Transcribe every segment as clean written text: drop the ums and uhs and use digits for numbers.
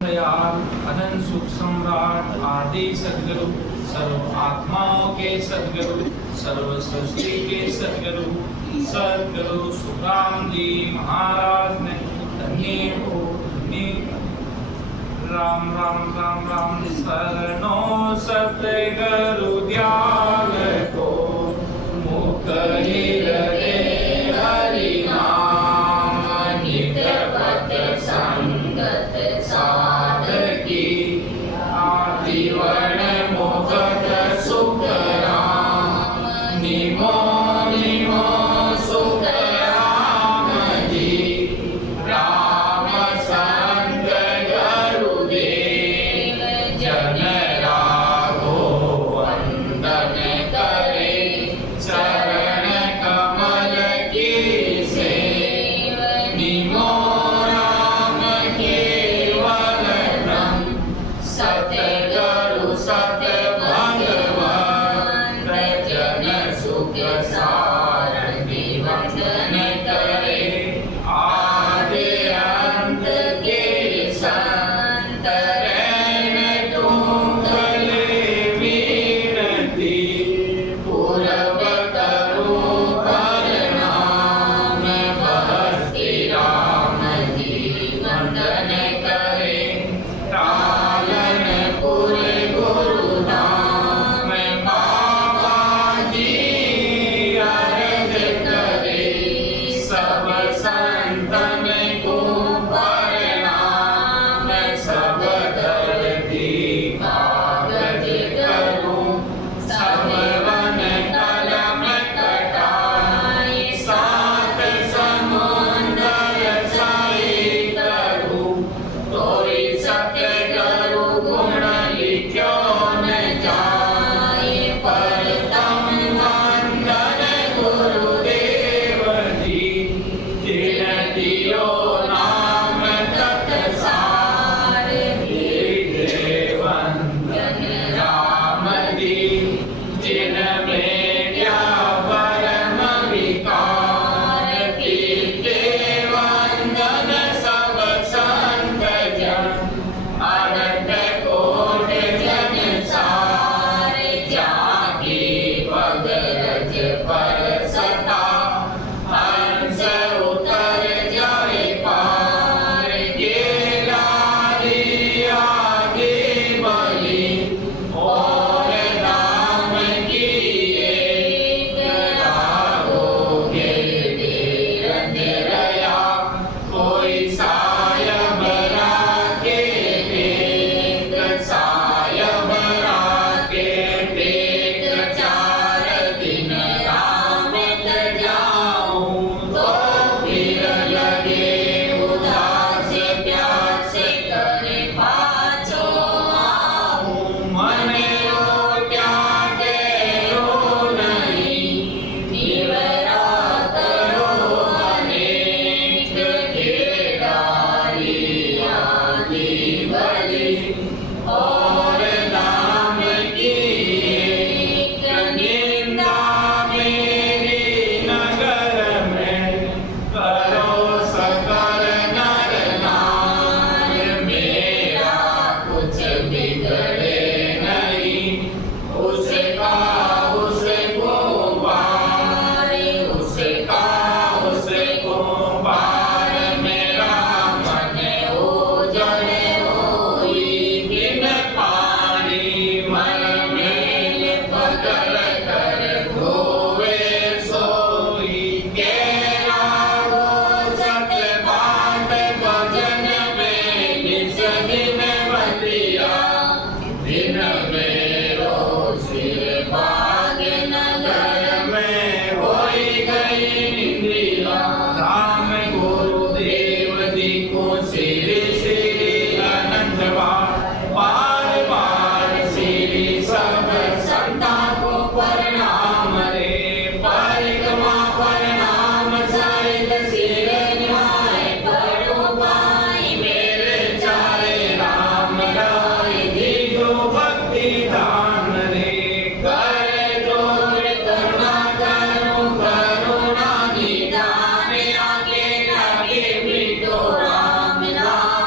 दयाल अनंत सुख सम्राट आदि सद्गुरु सर्व आत्माओं के सद्गुरु सर्व सृष्टि के सद्गुरु सद्गुरु सुखराम जी महाराज ने धन्य हो राम राम राम राम शरणो सतगुरु दयाल को मुख हृदय हरि नाम नित पथ संगत साधकी आजीवन मुक्त सुख राम निमो निमो सुख राम जी राम संत गुरुदेव जन राघो वंदन करे चरण कमल की सेव निमो राम केवल ब्रह्म सतगुरु सत भगवान जन सुख सारंगी वंदन करे आदि अंत के संत रैन तुमले विनती पूर्व करो प्रणाम भक्ति राम जी वंदन करे टालन पुर गुरु धाम बाबा जी अर्ज करे सब संतन को प्रणाम सब दर्दी कागज करूं सब वन कलम कटाई सात समुंदर साई करूं कोई सतगुरु गुण लिख्यो न जाए परतम वंदन गुरुदेव जी जिन दियो नाम तत सार वंदन राम जी जिन मेट्या परम विकार कीर्ति वंदन सब संत जन अनंत कोट जन सार जाकी पग रज पर सता हंस उतर जाए पार गेलारी आगे बली और नाम की एक राहोगे निरया कोई सायब राके टेक सायब राके टेक चार दिन राम जाऊं तो फिर लगे उदास प्यास करे पाछो आऊं मन रो त्यागे रो नहीं निवरा करो अनेक केदारी आदि बलि और नाम की एक निंदा मेरी नगर में करो सकल नर नार मेरा कुछ बिगड़े नहीं उसका उसको पार उसका उसको पार मेरा मन ओजड़ होई बिन पानी मन मेल बदल कर धोवे सोई के रागो सत बात भजन में निस दिन बलिया दिन मेरो सिर बाग नगर में होई गई निंदिया राम गुरुदेव जी को सिर श्री अनंत बार बार श्री सब संता को प्रणाम रे परिक्रमा प्रणाम सहित सिर न्याय पढ़ो पाई मेरे चारे राम राय दीजो भक्ति दान रे कर जोर करुणा करो करुणा निदान आगे लगे मिटो राम नाम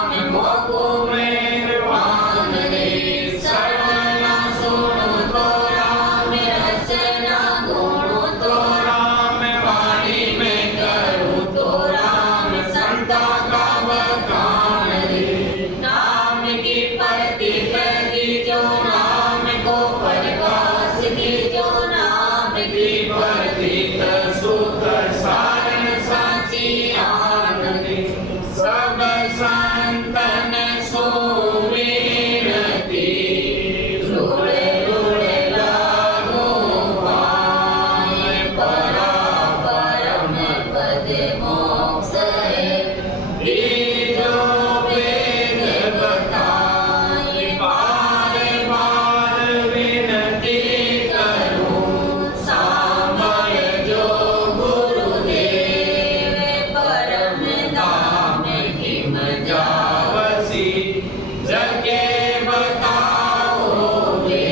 बखान रे। नाम की परति कर दीजो, नाम को प्रकाश दीजो, नाम की परति कर सुख सारण साची आन रे। सब संतन सो विनती, रुड़े रुड़े लागो पाए, परा परम पद मोक्ष है। दीजो वेद बताए, बार बार विनती करूं, सामय जो गुरुदेव, परम धाम हिम जावसी, जगे बताओ वे।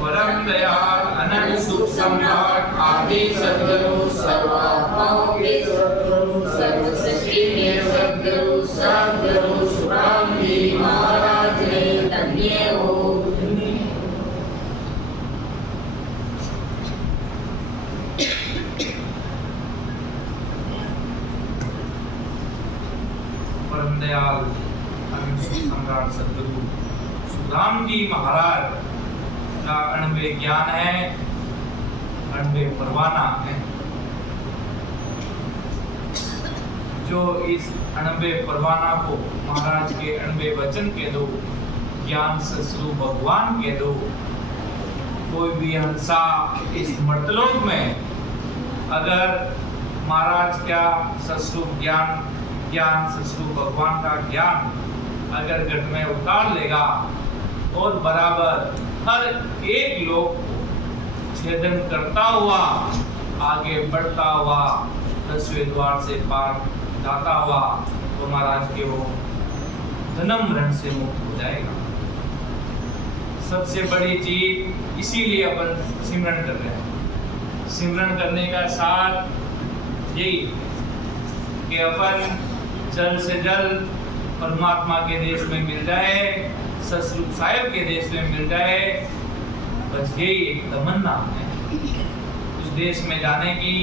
परम दयाल अनंत सुख सम्राट आदि सद्गुरु सर्वात्माओं के सद्गुरु, सर्व सृष्टि के सद्गुरु, सद्गुरु सुखराम जी महाराज ने धन्य हो। परम दयाल अनंत सुख सम्राट सद्गुरु सुखराम जी महाराज का अणवे ज्ञान है, अणवे परवाना है। जो इस अणवे परवाना को महाराज के अणवे वचन के दो, ज्ञान ससुरु भगवान के दो। कोई भी हंसा इस मर्तलोक में अगर महाराज का ससुरु ज्ञान ससुरु भगवान का ज्ञान अगर घट में उतार लेगा और बराबर हर एक लोग छेदन करता हुआ आगे बढ़ता हुआ 10वें द्वार से पार जाता हुआ, तो महाराज के वो जन्म मरण से मुक्त हो जाएगा। सबसे बड़ी चीज इसीलिए अपन सिमरन कर रहे हैं। सिमरन करने का साथ यही कि अपन जल्द से जल्द परमात्मा के देश में मिल जाए, सतरूप साहिब के देश में मिल जाए। बस यही एक तमन्ना है उस देश में जाने की।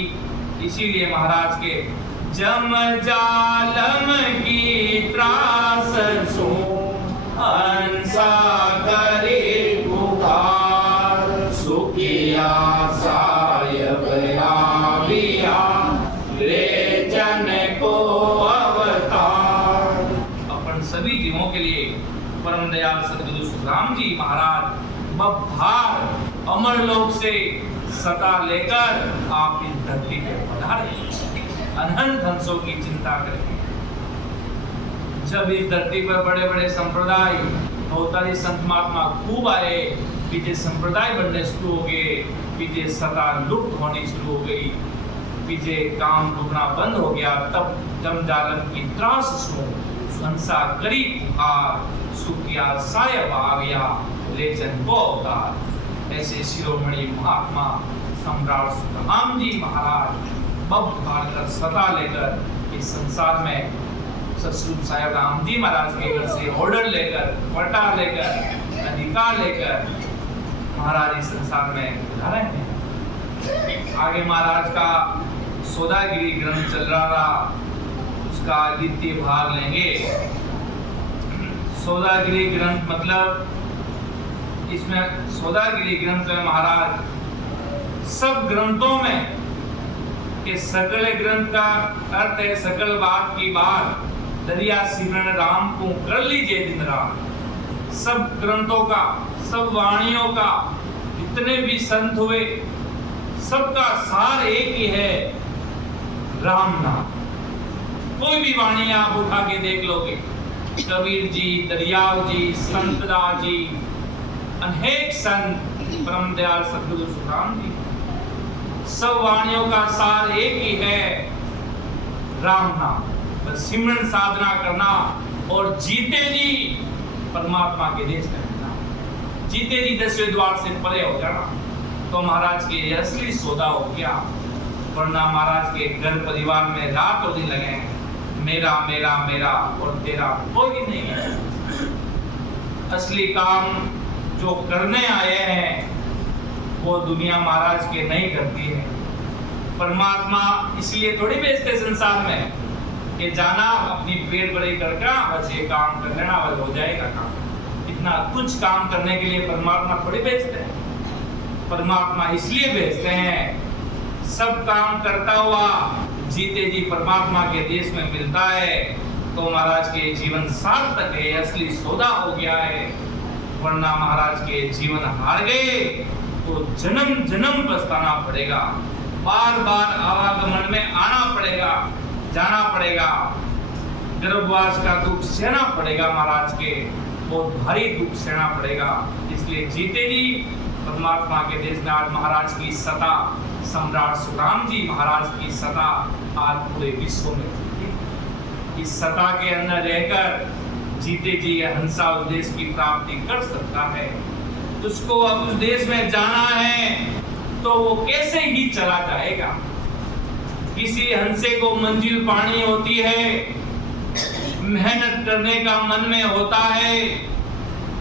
इसीलिए महाराज के जम जालम की त्रास सो हंसा करे पुकार, सुखिया सायब आविया ले जन को अवतार। अपन सभी जीवों के लिए परम दयाल सद्गुरु सुखराम जी महाराज बभार अमर लोक से सता लेकर आप इस धरती पे पधारे, अनंत हंसों की चिंता करके। जब इस धरती पर बड़े बड़े संप्रदाय अवतारी संत महात्मा खूब आए, पीछे संप्रदाय बनने शुरू हो गए, पीछे सता लुप्त होनी शुरू हो गई, पीछे काम रुकना बंद हो गया। तब जमजालम की त्रास सुनो हंसा करी पुकार, सुखिया सायब आ गया ले जन को अवतार। ऐसे शिरोमणि महात्मा सम्राट सुखराम जी महाराज बब कर सता लेकर इस संसार में सतरूप साहिब राम जी महाराज के घर से ऑर्डर लेकर, पट्टा लेकर, अधिकार लेकर महाराज इस संसार में बुला रहे हैं। आगे महाराज का सौदागिरी ग्रंथ चल रहा था, उसका द्वितीय भाग लेंगे। सौदागिरी ग्रंथ मतलब इसमें सौदागिरी ग्रंथ में महाराज सब ग्रंथों में के सकल ग्रंथ का अर्थ है सकल बात की बात, दरिया सिमरन राम को कर लीजिए दिन रात। सब ग्रंथों का, सब वाणियों का, जितने भी संत हुए सबका सार एक ही है, राम नाम। कोई भी वाणी आप उठा के देख लोगे, कबीर जी, दरियाव जी, संतदास जी, अनेक संत, परम दयाल सद्गुरु सुखराम जी, सब वाणियों का सार एक ही है, राम नाम। बस सिमरन साधना करना और जीते जी परमात्मा के देश में रहना, जीते जी 10वें द्वार से परे हो जाना, तो महाराज के असली सौदा हो गया। वरना महाराज के घर परिवार में रात और दिन लगे हैं, मेरा मेरा मेरा और तेरा कोई नहीं है। असली काम जो करने आए हैं वो दुनिया महाराज के नहीं करती है। परमात्मा इसलिए थोड़ी भेजते संसार में, कि जाना अपनी पेट बड़ी करके बस ये काम कर लेना बस हो जाएगा काम। इतना कुछ काम करने के लिए परमात्मा थोड़ी भेजते हैं। परमात्मा इसलिए भेजते हैं सब काम करता हुआ जीते जी परमात्मा के देश में मिलता है तो महाराज के जीवन सार्थक है, असली सौदा हो गया है। वरना महाराज के जीवन हार गए तो जन्म जन्म पछताना पड़ेगा, बार बार आवागमन में आना पड़ेगा, जाना पड़ेगा, गर्भवास का दुख सहना पड़ेगा, महाराज के बहुत भारी दुख सहना पड़ेगा। इसलिए जीते जी परमात्मा के देश में आज महाराज की सत्ता, सम्राट सुखराम जी महाराज की सत्ता आज पूरे विश्व में थी। इस सत्ता के अंदर रहकर जीते जी यह हंसा उस देश की प्राप्ति कर सकता है। उसको अब उस देश में जाना है तो वो कैसे ही चला जाएगा। किसी हंसे को मंजिल पानी होती है, मेहनत करने का मन में होता है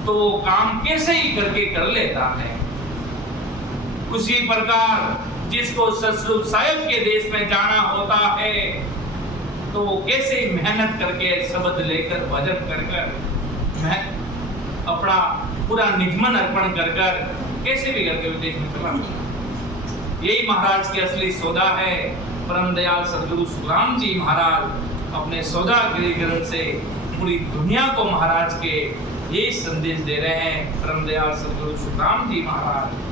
तो वो काम कैसे ही करके कर लेता है। उसी प्रकार जिसको ससुर साहिब के देश में जाना होता है तो वो कैसे ही मेहनत करके शब्द लेकर भजन कर कर अपना पूरा निजमन अर्पण कर कर कैसे भी करके विदेश में चला। यही महाराज की असली सौदा है। परम दयाल सदगुरु सुखराम जी महाराज अपने सौदागिरी ग्रंथ से पूरी दुनिया को महाराज के यही संदेश दे रहे हैं। परम दयाल सदगुरु सुखराम जी महाराज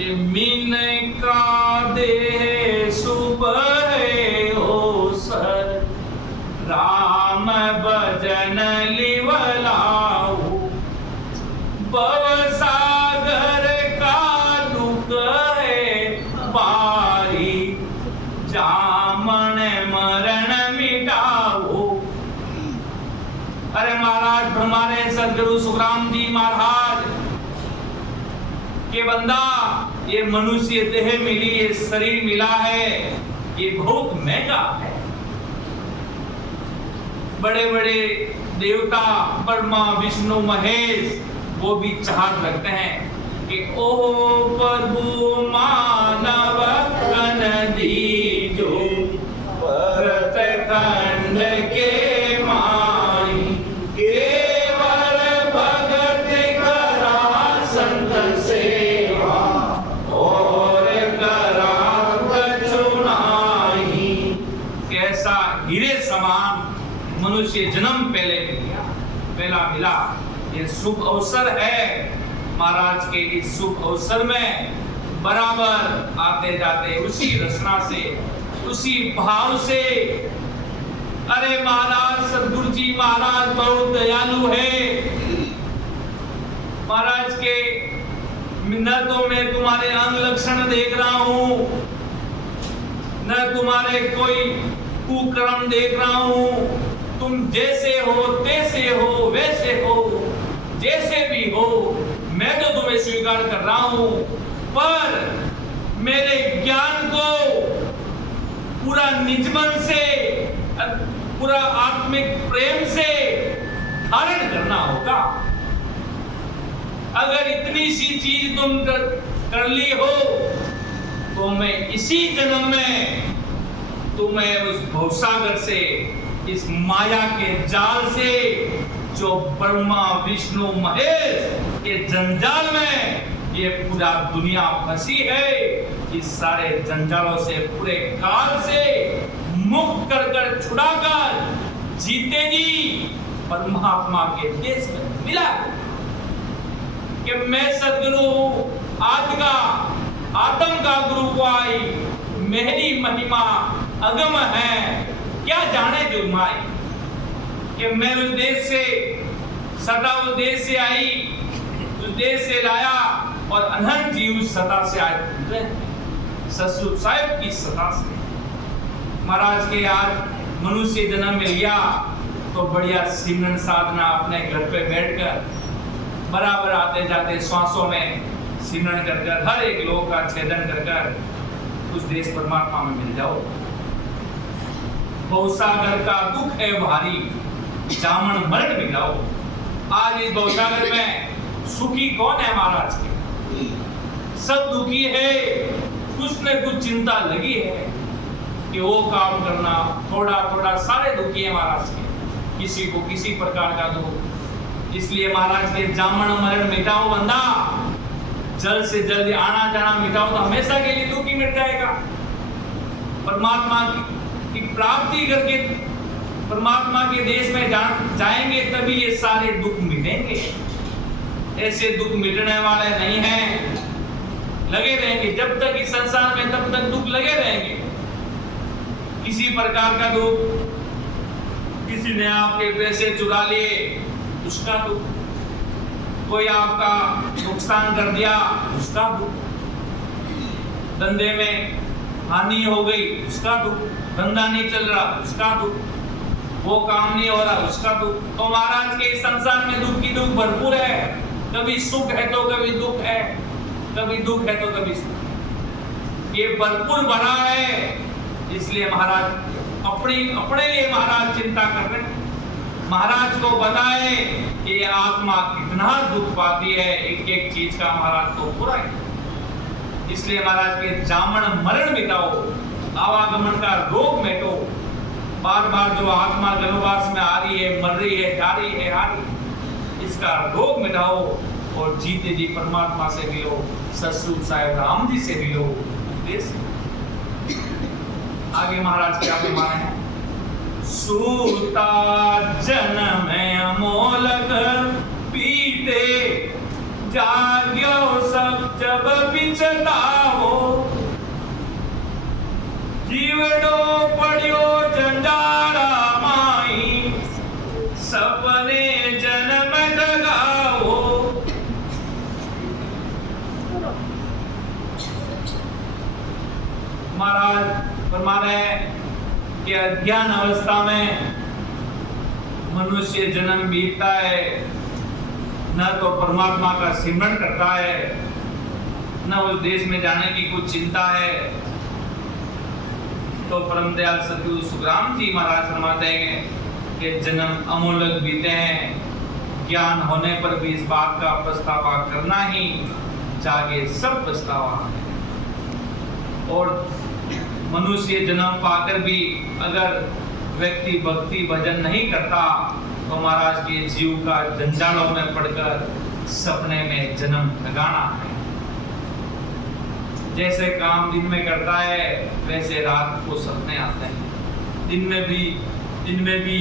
ये मीन का दे सुबह हो सर राम भजन लिवलाऊ भवसागर का दुख है बारी जामन मरण मिटाओ। अरे महाराज हमारे सदगुरु सुखराम जी महाराज के बंदा ये मनुष्य देह मिली, ये शरीर मिला है, ये बहुत महंगा है। बड़े बड़े देवता ब्रह्मा विष्णु महेश वो भी चाहत रखते हैं कि ओ प्रभु मानव कन दीजो भरत खंड के माई केवल भगत करा संत सेवा और करा कछुनाई। कैसा हीरे समान मनुष्य जन्म पहला मिला। ये शुभ अवसर है। महाराज के इस शुभ अवसर में बराबर आते जाते उसी रचना से उसी भाव से। अरे महाराज सदगुरु जी महाराज बहुत दयालु है। महाराज के न तो मैं तुम्हारे अंग लक्षण देख रहा हूं, न तुम्हारे कोई कुकर्म देख रहा हूं। तुम जैसे हो तैसे हो वैसे हो, जैसे भी हो मैं तो तुम्हें स्वीकार कर रहा हूं, पर मेरे ज्ञान को पूरा निजमन से पूरा आत्मिक प्रेम से धारण करना होगा। अगर इतनी सी चीज तुम कर ली हो तो मैं इसी जन्म में तुम्हें उस भवसागर से, इस माया के जाल से, जो ब्रह्मा विष्णु महेश के जंजाल में ये पूरा दुनिया फंसी है, इस सारे जंजालों से पूरे काल से मुक्त कर छुड़ाकर जीते जी परमात्मा के देश में मिला कि मैं सदगुरु आत्म का गुरु को आई, मेरी महिमा अगम है, क्या जाने जो माई। कि मैं उस देश से सदा उस देश से आई, उस देश से लाया और अनंत जी उस सदा से आए, ससुर साहिब की सदा से। महाराज के आज मनुष्य जन्म में लिया तो बढ़िया सिमरन साधना अपने घर पे बैठकर बराबर आते जाते श्वासों में सिमरन कर हर एक लोग का छेदन कर उस देश परमात्मा में मिल जाओ। भवसागर का दुख है भारी, जामन मरण मिटाओ। आज इस भवसागर में सुखी कौन है महाराज के? सब दुखी है, कुछ न कुछ चिंता लगी है। कि वो काम करना, थोड़ा थोड़ा सारे दुखी है महाराज के, किसी को किसी प्रकार का दुख। इसलिए महाराज के जामन मरण मिटाओ बंदा, जल्द से जल्द आना जाना मिटाओ तो हमेशा के लिए दुख ही मिट जाएगा। परमात्मा की प्राप्ति करके परमात्मा के देश में जाएंगे तभी ये सारे दुख मिटेंगे। ऐसे दुख मिटने वाले नहीं हैं, लगे रहेंगे जब तक इस संसार में, तब तक दुख लगे रहेंगे। किसी प्रकार का दुख, किसी ने आपके पैसे चुरा लिए उसका दुख, कोई आपका नुकसान कर दिया उसका दुख, धंधे में हानि हो गई उसका दुख, धंधा नहीं चल रहा उसका दुख, वो काम नहीं हो रहा उसका दुख। तो महाराज के इस संसार में दुख की दुख भरपूर है, कभी सुख है तो कभी दुख है, कभी दुख है तो कभी सुख, ये भरपूर भरा है। इसलिए महाराज अपने लिए महाराज चिंता कर रहे हैं। महाराज को बताए कि ये आत्मा कितना दुख पाती है, एक एक चीज का महाराज को पूरा है। इसलिए महाराज के जामन मरण मिटाओ, आवागमन का रोग मिटाओ, बार बार जो आत्मा गर्भवास में आ रही है, मर रही है, जा रही है, आ रही है, इसका रोग मिटाओ और जीते जी परमात्मा से मिलो, ससुर साहेब राम जी से मिलो। आगे महाराज क्या फरमाए हैं? सूता जन्म अमोलक पीते, जाग्यो सब जब बिचताओ, जीवड़ो पड़ियो जंजारा माई, सपने जन्म दगाओ। महाराज फरमा रहे हैं कि अज्ञान अवस्था में मनुष्य जन्म बीतता है, न तो परमात्मा का सिमरन करता है, न उस देश में जाने की कुछ चिंता है। तो परम दयाल सद्गुरु सुखराम जी महाराज फरमाते हैं कि जन्म अमूलक बीते हैं, ज्ञान होने पर भी इस बात का पछतावा करना ही, जागे सब पछतावा। और मनुष्य जन्म पाकर भी अगर व्यक्ति भक्ति भजन नहीं करता तो महाराज के जीव का जंजालों में पड़कर सपने में जन्म लगाना है। जैसे काम दिन में करता है वैसे रात को सपने आते हैं। दिन में भी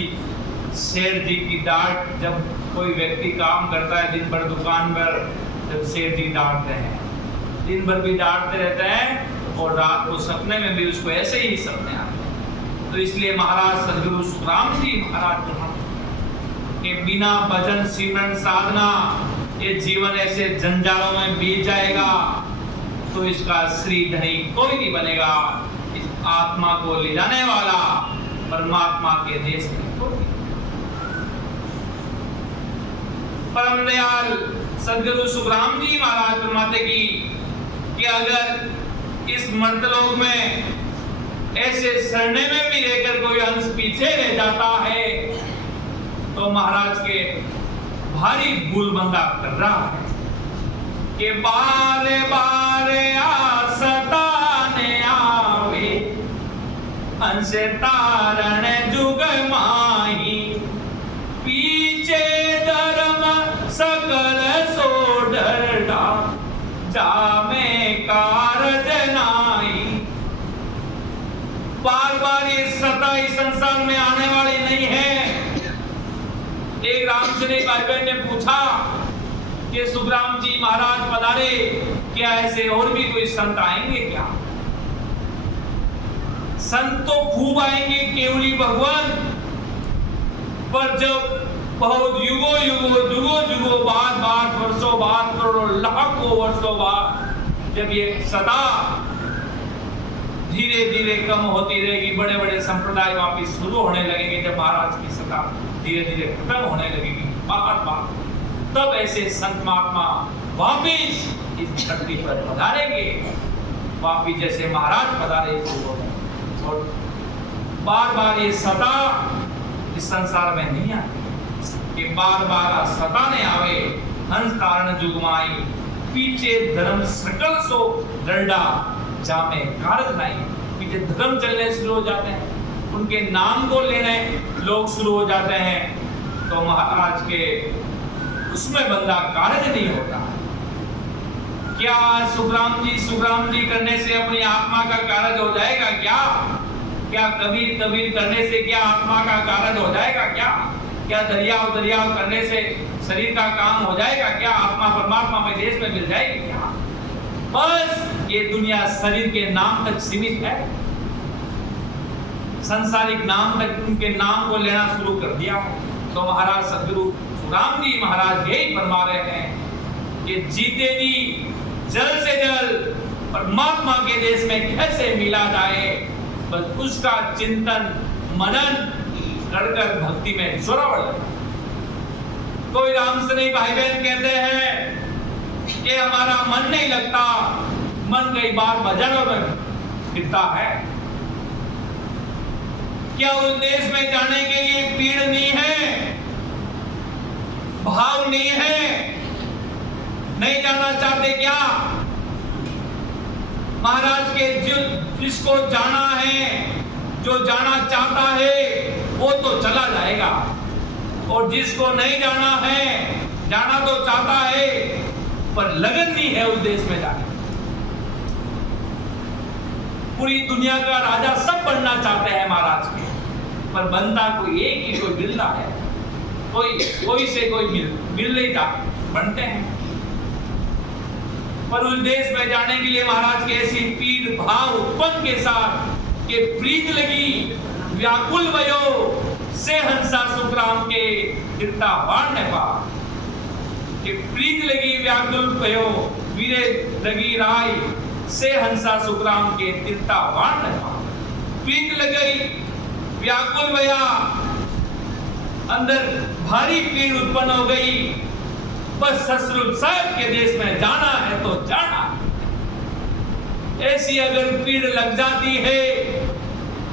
शेर जी की डांट, जब कोई व्यक्ति काम करता है दिन भर दुकान पर, जब शेर जी डांटते हैं, दिन भर भी डांटते रहते हैं और रात को सपने में भी उसको ऐसे ही सपने आते हैं। तो इसलिए महाराज सद्गुरु सुखराम जी महाराज के बिना भजन सिमरन साधना ये जीवन ऐसे जंजालों में बीत जाएगा तो इसका श्रीधनी कोई नहीं बनेगा। इस आत्मा को ले जाने वाला परमात्मा के देश में कोई नहीं। परम दयाल सद्गुरु सुखराम जी महाराज फरमाते कि अगर इस मर्तलोक में ऐसे सरने में भी रहकर कोई अंश पीछे रह जाता है तो महाराज के भारी भूल बंदा कर रहा है कि बारे बारे सताने आवे, अंश तारण जुग माही, पीछे धर्म सकल सो डरना, जामे कारज नाई। बार बार ये सता इस संसार में आने वाली नहीं है। एक रामचंद्र भाई बहन ने पूछा कि सुखराम जी महाराज पधारे, क्या ऐसे और भी कोई संत आएंगे क्या? संत तो खूब आएंगे केवली भगवान, पर जब बहुत युगों बाद वर्षों बाद करोड़ों लाखों वर्षों बाद जब ये सदा धीरे धीरे कम होती रहेगी, बड़े बड़े संप्रदाय वापिस शुरू होने लगेंगे, जब महाराज की सदा धीरे धीरे खत्म होने लगेगी बात, तब ऐसे संत महात्मा वापिस इस धरती पर पधारेंगे, वापिस जैसे महाराज पधारे। और बार बार ये सता इस संसार में नहीं आती कि बार बार सताने आवे, हंस कारण जुगमाई, पीछे धर्म सकल सो डरडा, जामे कारज नहीं। कि उनके धर्म चलने शुरू हो जाते हैं, उनके नाम को लेने लोग शुरू हो जाते हैं, तो महाराज के उसमें बंदा कार्य नहीं होता। क्या सुखराम जी करने से अपनी आत्मा का कार्य हो जाएगा क्या? क्या कबीर करने से क्या आत्मा का कार्य हो जाएगा क्या? क्या दरियाव करने से शरीर का काम हो जाएगा क्या? आत्मा परमात्मा में देश में मिल जाएगी क्या? बस ये दुनिया शरीर के नाम तक सीमित है, सांसारिक नाम तक उनके नाम को लेना शुरू कर दिया। तो महाराज सदगुरु सुखराम जी महाराज यही फरमा रहे हैं कि जीते जी जल्द से जल्द परमात्मा के देश में कैसे मिला जाए, बस उसका चिंतन मनन कर भक्ति में जोरावर लगा। कोई राम से नहीं भाई बहन कहते हैं कि हमारा मन नहीं लगता, मन कई बार भजनों में फिरता है। क्या उस देश में जाने के लिए पीड़ नहीं है, भाव नहीं है, नहीं जाना चाहते क्या? महाराज के जिसको जाना है, जो जाना चाहता है वो तो चला जाएगा, और जिसको नहीं जाना है, जाना तो चाहता है पर लगन नहीं है उस देश में जाने। पूरी दुनिया का राजा सब बनना चाहते हैं महाराज के, पर बनता कोई एक ही, कोई मिलता है, कोई से कोई मिल नहीं जाता, बनते हैं। पर उस देश में जाने के लिए महाराज के ऐसी पीड़ भाव उत्पन्न के साथ के प्रीत लगी व्याकुल भयो से हंसा सुखराम के तीर्था वाण पा, कि प्रीत लगी व्याकुल भयो वीरे लगी राय से हंसा सुखराम के तीर्था वाण पा। प्रीत लग गई, व्याकुल भया, अंदर भारी पीड़ उत्पन्न हो गई, बस ससुर साहब के देश में जाना है तो जाना। ऐसी अगर पीड़ लग जाती है,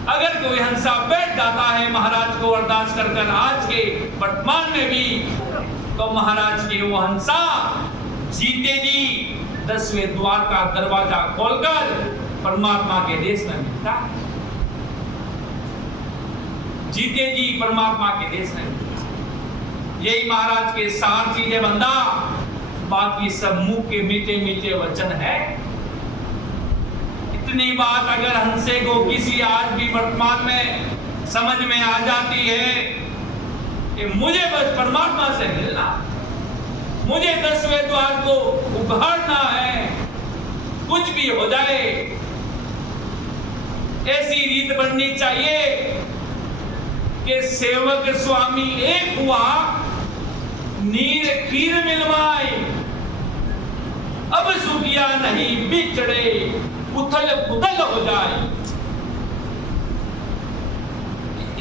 अगर कोई हंसा बैठ जाता है महाराज को अरदास कर आज के वर्तमान में भी, तो महाराज के वो हंसा जीते जी 10वें द्वार का दरवाजा खोलकर परमात्मा के देश में मिलता है। जीते जी परमात्मा के देश में मिलता है। यही महाराज के सार चीजें बंदा, बाकी सब मुंह के मीठे मीठे वचन है। इतनी बात अगर हंसे को किसी आज भी वर्तमान में समझ में आ जाती है कि मुझे बस परमात्मा से मिलना, मुझे 10वें द्वार को उघाड़ना है, कुछ भी हो जाए, ऐसी रीत बननी चाहिए कि सेवक स्वामी एक हुआ नीर खीर मिलवाए, अब सुखिया नहीं बिछड़े उथल पुथल हो जाए।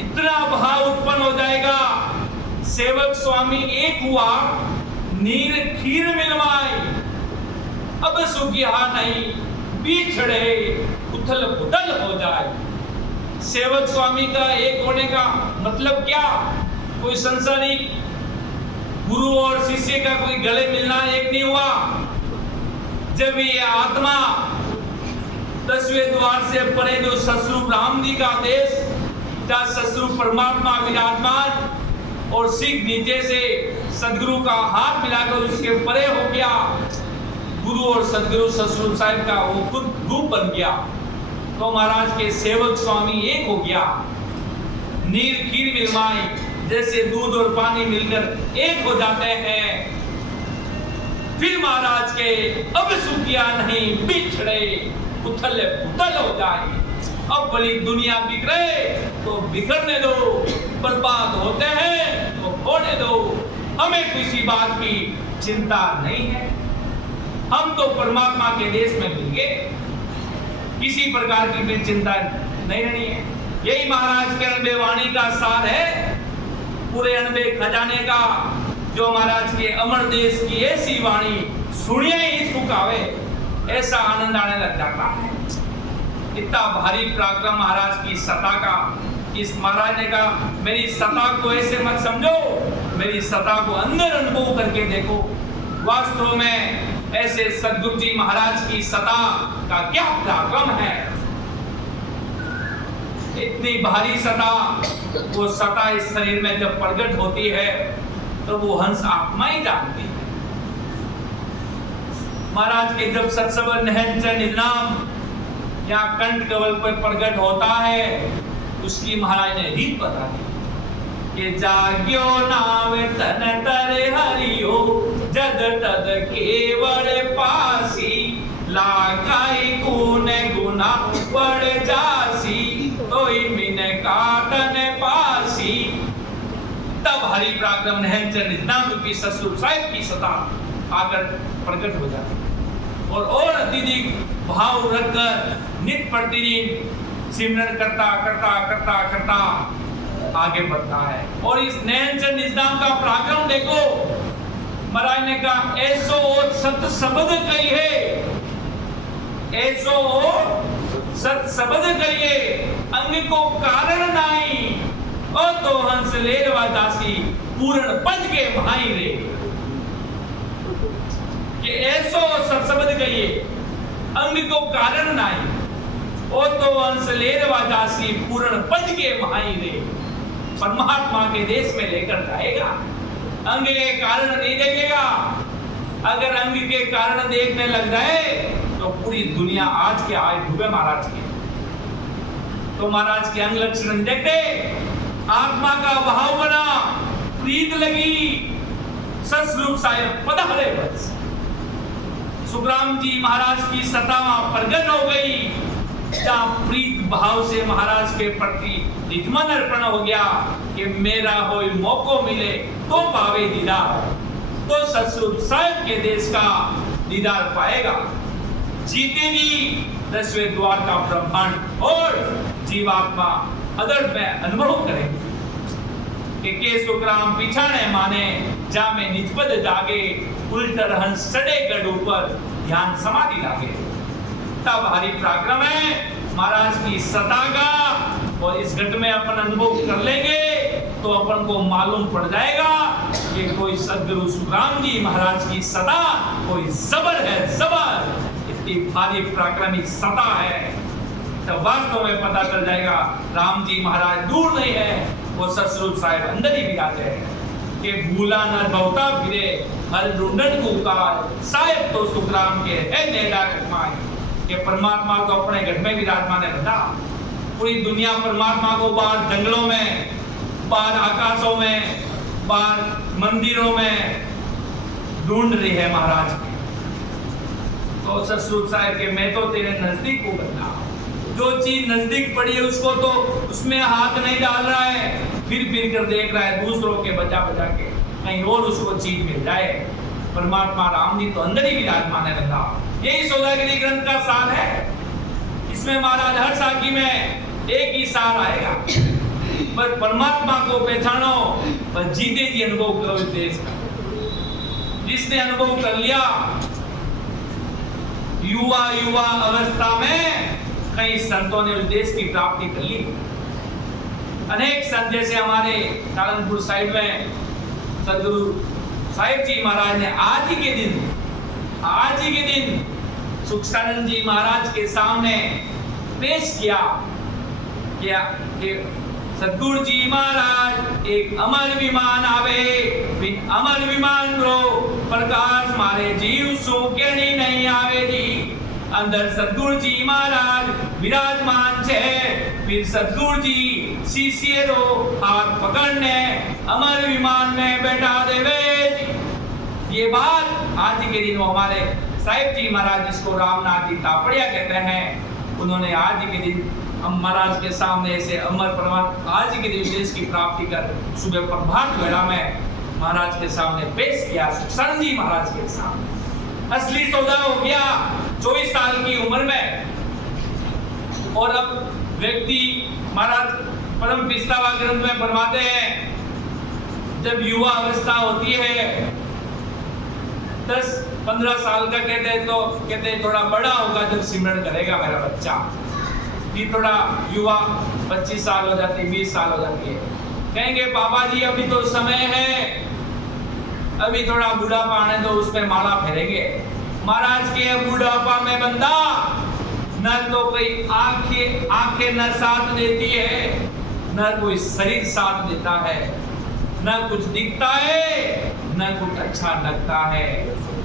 इतना भाव उत्पन्न हो जाएगा, सेवक स्वामी एक हुआ नीर खीर मिलवाए, अब सुखिया नहीं बिछड़े उथल पुथल हो जाए। सेवक स्वामी का एक होने का मतलब क्या? कोई संसारिक गुरु और शिष्य का कोई गले मिलना एक नहीं हुआ। जब ये आत्मा 10वें द्वार से परे जो ससुर राम जी का देश, जहाँ ससुर परमात्मा विराजमान और सिख नीचे से सदगुरु का हाथ मिलाकर उसके परे हो गया, गुरु और सदगुरु ससुर साहिब का वो खुद रूप बन गया, तो महाराज के सेवक स्वामी एक हो गया। नीर खीर मिलवाए, जैसे दूध और पानी मिलकर एक हो जाते हैं। फिर महाराज के अब सुखिया नहीं बिछड़े उथल पुथल हो जाए। अब भली दुनिया बिखरे तो बिखरने दो, बर्बाद होते हैं तो होने दो, हमें किसी बात की चिंता नहीं है। हम तो परमात्मा के देश में मिल गए, किसी प्रकार की भी चिंता नहीं रहनी है। यही महाराज के अनबे वाणी का सार है, पूरे अनबे खजाने का, जो महाराज के अमर देश की ऐसी वाणी सुनिए ही सुख आवे, ऐसा आनंद आने लग जाता है। इतना भारी पराक्रम महाराज की सत्ता का। इस महाराज ने कहा मेरी सत्ता को ऐसे मत समझो, मेरी सत्ता को अंदर अनुभव करके देखो। वास्तव में ऐसे सदगुरु जी महाराज की सत्ता का क्या पराक्रम है। इतनी भारी सता, वो सता इस शरीर में जब प्रकट होती है तो वो हंस आत्मा ही जानती है। महाराज के जब सत्संग नहन निजाम या कंठ कवल पर प्रकट होता है, उसकी महाराज ने रीत बता दी कि जाग्यो नाम तन तरे हरियो जद तद केवल पासी लागाई गुण गुना बढ़ जासी तोई मिन काटन पासी। तब हरि पराक्रम नहन निजाम की ससुर साहिब की सता आकर प्रकट हो जाती और अत्यधिक भाव रखकर नित प्रतिदिन सिमरन करता करता करता करता आगे बढ़ता है। और इस नयन चंद निजाम का पराक्रम देखो, महाराज ने कहा ऐसो सत शब्द कहिए, ऐसो सत शब्द कहिए अंग को कारण नाई और तो हंस लेरवा दासी पूर्ण पद के भाई रे। कि ऐसो सत शब्द कहिए अंग को कारण नाई ओ तो अंश लेरवा दासी पूर्ण पद के भाई रे। परमात्मा के देश में लेकर जाएगा, अंग के कारण नहीं देखेगा। अगर अंग के कारण देखने लग जाए तो पूरी दुनिया आज के आए डूबे महाराज के। तो महाराज के अंग लक्षण देखते, आत्मा का भाव बना, प्रीत लगी, सस्वरूप साहेब पधारे बस। सुखराम जी महाराज की सतावा प्रगट हो गई, जहां प्रीत भाव से महाराज के प्रति निजमन अर्पण हो गया कि मेरा होई मौको मिले तो पावे दीदार, तो ससुर साहिब के देश का दीदार पाएगा। जीते जी 10वें द्वार का ब्रह्मांड और जीवात्मा अदर में अनुभव करेंगे कि सुखराम पिछाने माने जा में निजपद जागे उल्टर हंस चढ़े गढ़ ऊपर ध्यान समाधि लागे। तब हरि पराक्रम है महाराज की सता का, और इस घट में अपन अनुभव कर लेंगे तो अपन को मालूम पड़ जाएगा कि कोई सदगुरु सुखराम जी महाराज की सता कोई जबर है, जबर इतनी भारी पराक्रमी सता है। तब वास्तव में पता चल जाएगा राम जी महाराज दूर नहीं है, वो ससुर साहिब अंदर ही विराजे हैं कि भूला न बहुता फिरे हर ढूंढन को काल साहिब तो सुखराम के है नेड़ा कमाई। कि परमात्मा तो अपने घर में विराजमान है बता, पूरी दुनिया परमात्मा को बाहर जंगलों में, बाहर आकाशों में, बाहर मंदिरों में ढूंढ रही है महाराज। तो ससुर साहिब के मैं तो तेरे नजदीक को बता, जो चीज नजदीक पड़ी है उसको तो उसमें हाथ नहीं डाल रहा है, फिर कर देख रहा है दूसरों के बचा बचा के कहीं और उसको चीज मिल जाए। परमात्मा राम जी तो अंदर ही विराजमान है बता। यही सौदागरी ग्रंथ का सार है। इसमें महाराज हर साखी में एक ही सार आएगा, पर परमात्मा को पहचानो, पर जीते जी अनुभव करो इस देश का। जिसने अनुभव कर लिया युवा अवस्था में, कई संतों ने उस देश की प्राप्ति कर ली। अनेक संत जैसे हमारे कालनपुर साइड में सदगुरु साहिब जी महाराज ने आज ही के दिन सुखसानंद जी महाराज के सामने पेश किया कि सदगुरु जी महाराज एक अमर विमान आवे, अमर विमान रो प्रकाश मारे जीव सो केणी नहीं आवे जी। अंदर सदगुरु जी महाराज विराजमान छे, फिर सदगुरु जी शिष्य रो हाथ पकड़ने अमर विमान में बैठा देवे। ये बात आज के दिन वो हमारे साहिब जी महाराज, जिसको रामनाथ जी तापड़िया कहते हैं, उन्होंने आज के दिन हम महाराज के सामने ऐसे अमर परमात्मा आज के दिन देश की प्राप्ति कर सुबह प्रभात वेला में महाराज के सामने पेश किया, सुखसानंद जी महाराज के सामने। असली सौदा हो गया 24 साल की उम्र में। और अब व्यक्ति महाराज परम पिस्तावा ग्रंथ में फरमाते हैं, जब युवा अवस्था होती है 10-15 साल का, कहते हैं थोड़ा बड़ा होगा जब सिमरन करेगा मेरा बच्चा। फिर थोड़ा युवा 25 साल हो जाती है, 20 साल हो जाती है, कहेंगे पापा जी अभी तो समय है, अभी थोड़ा बुढ़ापा आने दो उसमें माला फेरेंगे। महाराज के बुढ़ापा में बंदा न तो कोई आंखें न साथ देती है, न कोई शरीर साथ देता है, न कुछ दिखता है, न कुछ अच्छा लगता है।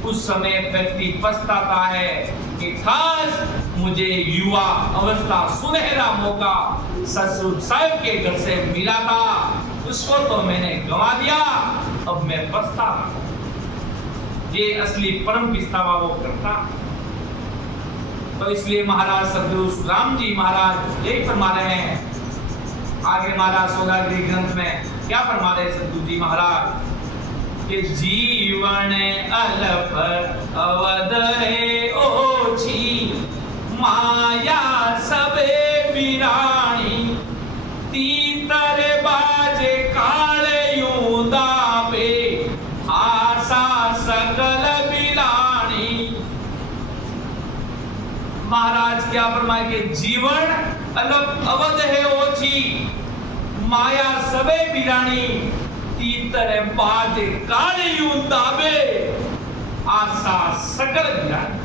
उस समय व्यक्ति पछताता है कि काश मुझे युवा अवस्था सुनहरा मौका ससुर साहब के घर से मिला था, उसको तो मैंने गंवा दिया, अब मैं पछता। ये असली परम पछतावा वो करता। तो इसलिए महाराज सदगुरु राम जी महाराज यही फरमा रहे हैं। आगे महाराज सौदागरी ग्रंथ में क्या फरमा रहे सदगुरु जी महाराज कि जीवन अल्प अवध है ओछी, माया सबे बिराणी, तीतर बाजे काले यूं दाबे, आशा सकल बिलानी। महाराज क्या फरमाए कि जीवन अल्प अवध है ओछी, माया सबे बिरानी, तीतर बाजे काले यूं दाबे, आशा सकल बिरानी।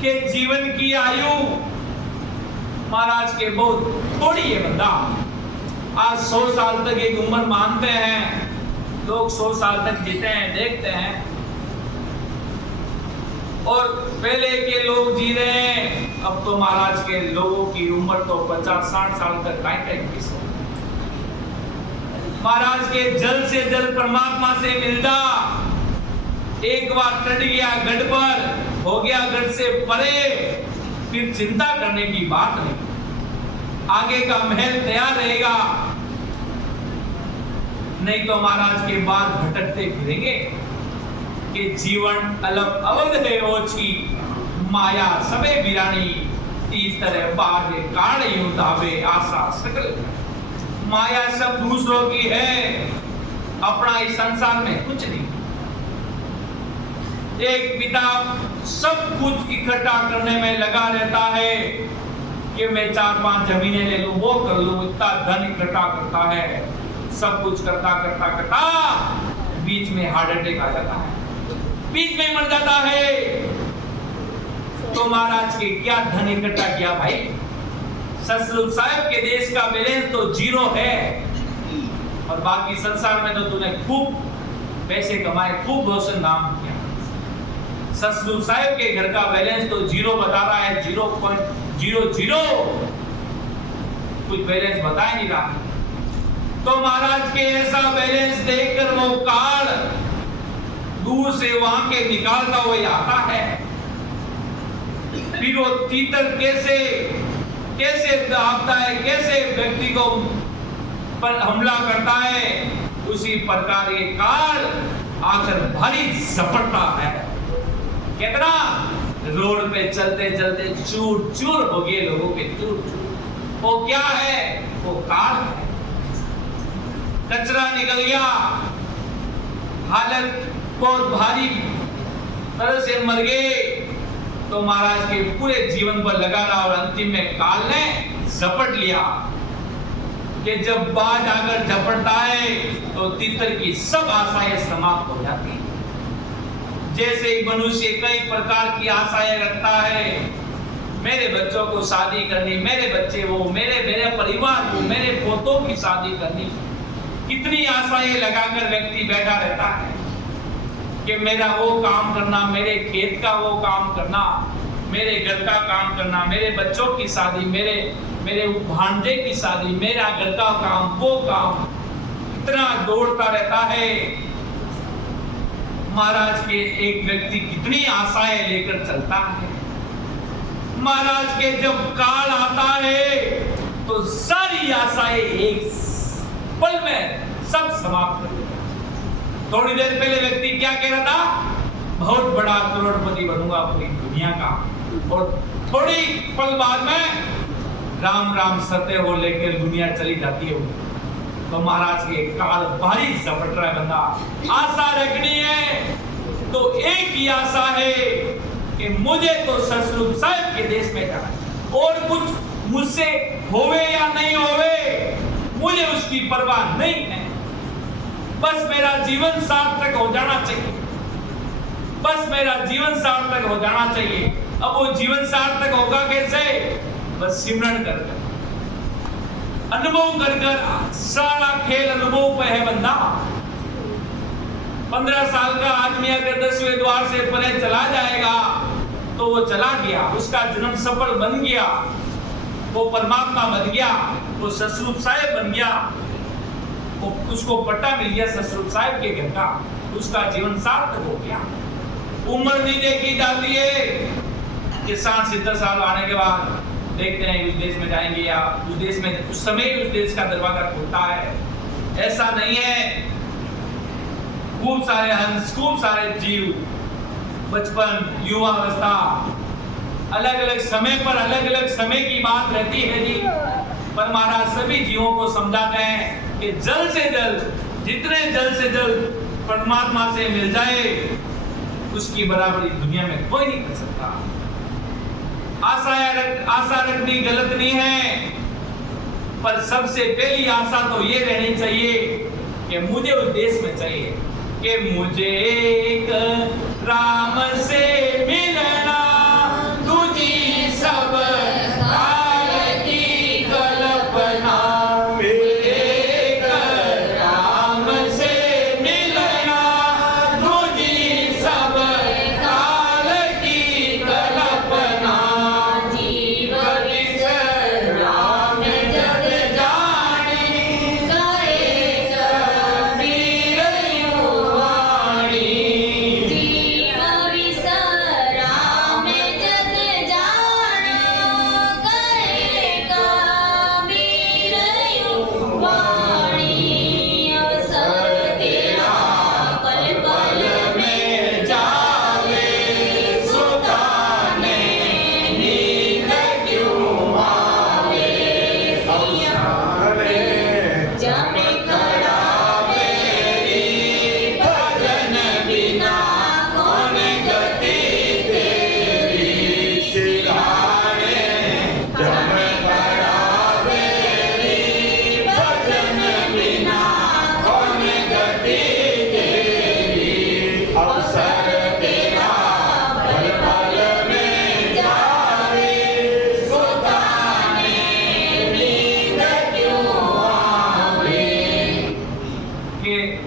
के जीवन की आयु महाराज के बहुत थोड़ी है बंदा। आज 100 साल तक एक उम्र मानते हैं लोग, 100 साल तक जीते हैं, देखते हैं। और पहले के लोग जी रहे हैं, अब तो महाराज के लोगों की उम्र तो 50-60 साल तक काई महाराज के जल से जल परमात्मा से मिल जा। एक बार चढ़ गया गढ़ पर, हो गया गढ़ से परे, फिर चिंता करने की बात नहीं, आगे का महल तैयार रहेगा। नहीं तो महाराज के बाद भटकते फिरेंगे कि जीवन अल्प अवध है ओछी, माया सबे बिरानी, तीतर बाजे काले यूं दाबे, आशा सकल। माया सब दूसरों की है, अपना इस संसार में कुछ नहीं। एक पिता सब कुछ इकट्ठा करने में लगा रहता है कि मैं 4-5 जमीनें ले लूं, वो कर लूं, इतना धन इकट्ठा करता है, सब कुछ करता करता करता बीच में हार्ट अटैक आ जाता है, बीच में मर जाता है। तो महाराज के क्या धन इकट्ठा किया भाई? ससुर साहब के देश का बैलेंस तो 0 है, और बाकी संसार में तो तूने खूब पैसे कमाए, खूब रोशन नाम किया। ससुर साहब के घर का बैलेंस तो 0 बता रहा है, 0.00, कुछ बैलेंस बता ही नहीं रहा। तो महाराज के ऐसा बैलेंस देखकर वो काल दूर से वहां के निकालता हुआ आता है। फिर वो तीतर कैसे दाबता है, कैसे व्यक्ति को पर हमला करता है, उसी प्रकार ये काल आकर भारी झपटता है। कितना रोड पे चलते चलते चूर चूर हो गए लोगों के, चूर चूर। वो क्या है? वो काल है। कचरा निकल गया, हालत बहुत भारी तरह से मर गए। तो महाराज के पूरे जीवन पर लगा रहा, और अंतिम में काल ने झपट लिया कि जब बाज आकर झपटता है तो तीतर की सब आशाएं समाप्त हो जाती हैं। जैसे ही मनुष्य कई प्रकार की आशाएं रखता है, मेरे बच्चों को शादी करनी, मेरे बच्चे वो, मेरे परिवार को, मेरे पोतों की शादी करनी, कितनी आशाएं लगाकर व्यक्ति बैठा रहता है कि मेरा वो काम करना, मेरे खेत का वो काम करना, मेरे घर का काम करना, मेरे बच्चों की शादी, मेरे भांजे की शादी, मेरा घर का काम, वो काम, इतना दौड़ता रहता है। महाराज के एक व्यक्ति कितनी आशाएं लेकर चलता है। महाराज के जब काल आता है तो सारी आशाएं एक पल में सब समाप्त कर देता है। थोड़ी देर पहले व्यक्ति क्या कह रहा था? बहुत बड़ा करोड़पति बनूंगा पूरी दुनिया का, और थोड़ी पल बाद में राम राम सत्य हो लेकर दुनिया चली जाती है। तो महाराज के काल भारी झपट रहा है बंदा। आशा रखनी है तो एक ही आशा है कि मुझे तो ससुर साहब के देश में जाना है, और कुछ मुझसे होवे या नहीं होवे मुझे उसकी परवाह नहीं है। बस मेरा जीवन सार्थक हो जाना चाहिए, बस मेरा जीवन सार्थक हो जाना चाहिए। अब वो जीवन सार्थक होगा कैसे? बस सिमरन कर कर, अनुभव कर कर। सारा खेल अनुभव पे है बंदा। 15 साल का आदमी अगर 10वें द्वार से परे चला जाएगा तो वो चला गया, उसका जन्म सफल बन गया, वो परमात्मा बन गया, वो ससरूप साहेब बन गया, वो उसको पट्टा मिल गया ससरूप साहेब के घर का, उसका जीवन सार्थक हो गया। उम्र नहीं देखी जाती है कि 60-70 साल आने के बाद देखते हैं उस देश में जाएंगे या उस देश में उस समय उस देश का दरवाजा खुलता है, ऐसा नहीं है। खूब सारे हंस, खूब सारे जीव, बचपन, युवावस्था, अलग अलग समय पर अलग अलग समय की बात रहती है जी। पर महाराज सभी जीवों को समझाते हैं कि जल्द से जल्द, जितने जल्द से जल्द परमात्मा से मिल जाए, उसकी बराबरी दुनिया में कोई नहीं कर सकता। आशा रखनी गलत नहीं है, पर सबसे पहली आशा तो ये रहनी चाहिए कि मुझे उस देश में चाहिए कि मुझे एक राम से मिलना, तुझी सब काल की कल्पना। एक राम से मिलना, तुझी सब काल की कल्पना। जीवन सर राम जग जानी, करे कबीर युवानी।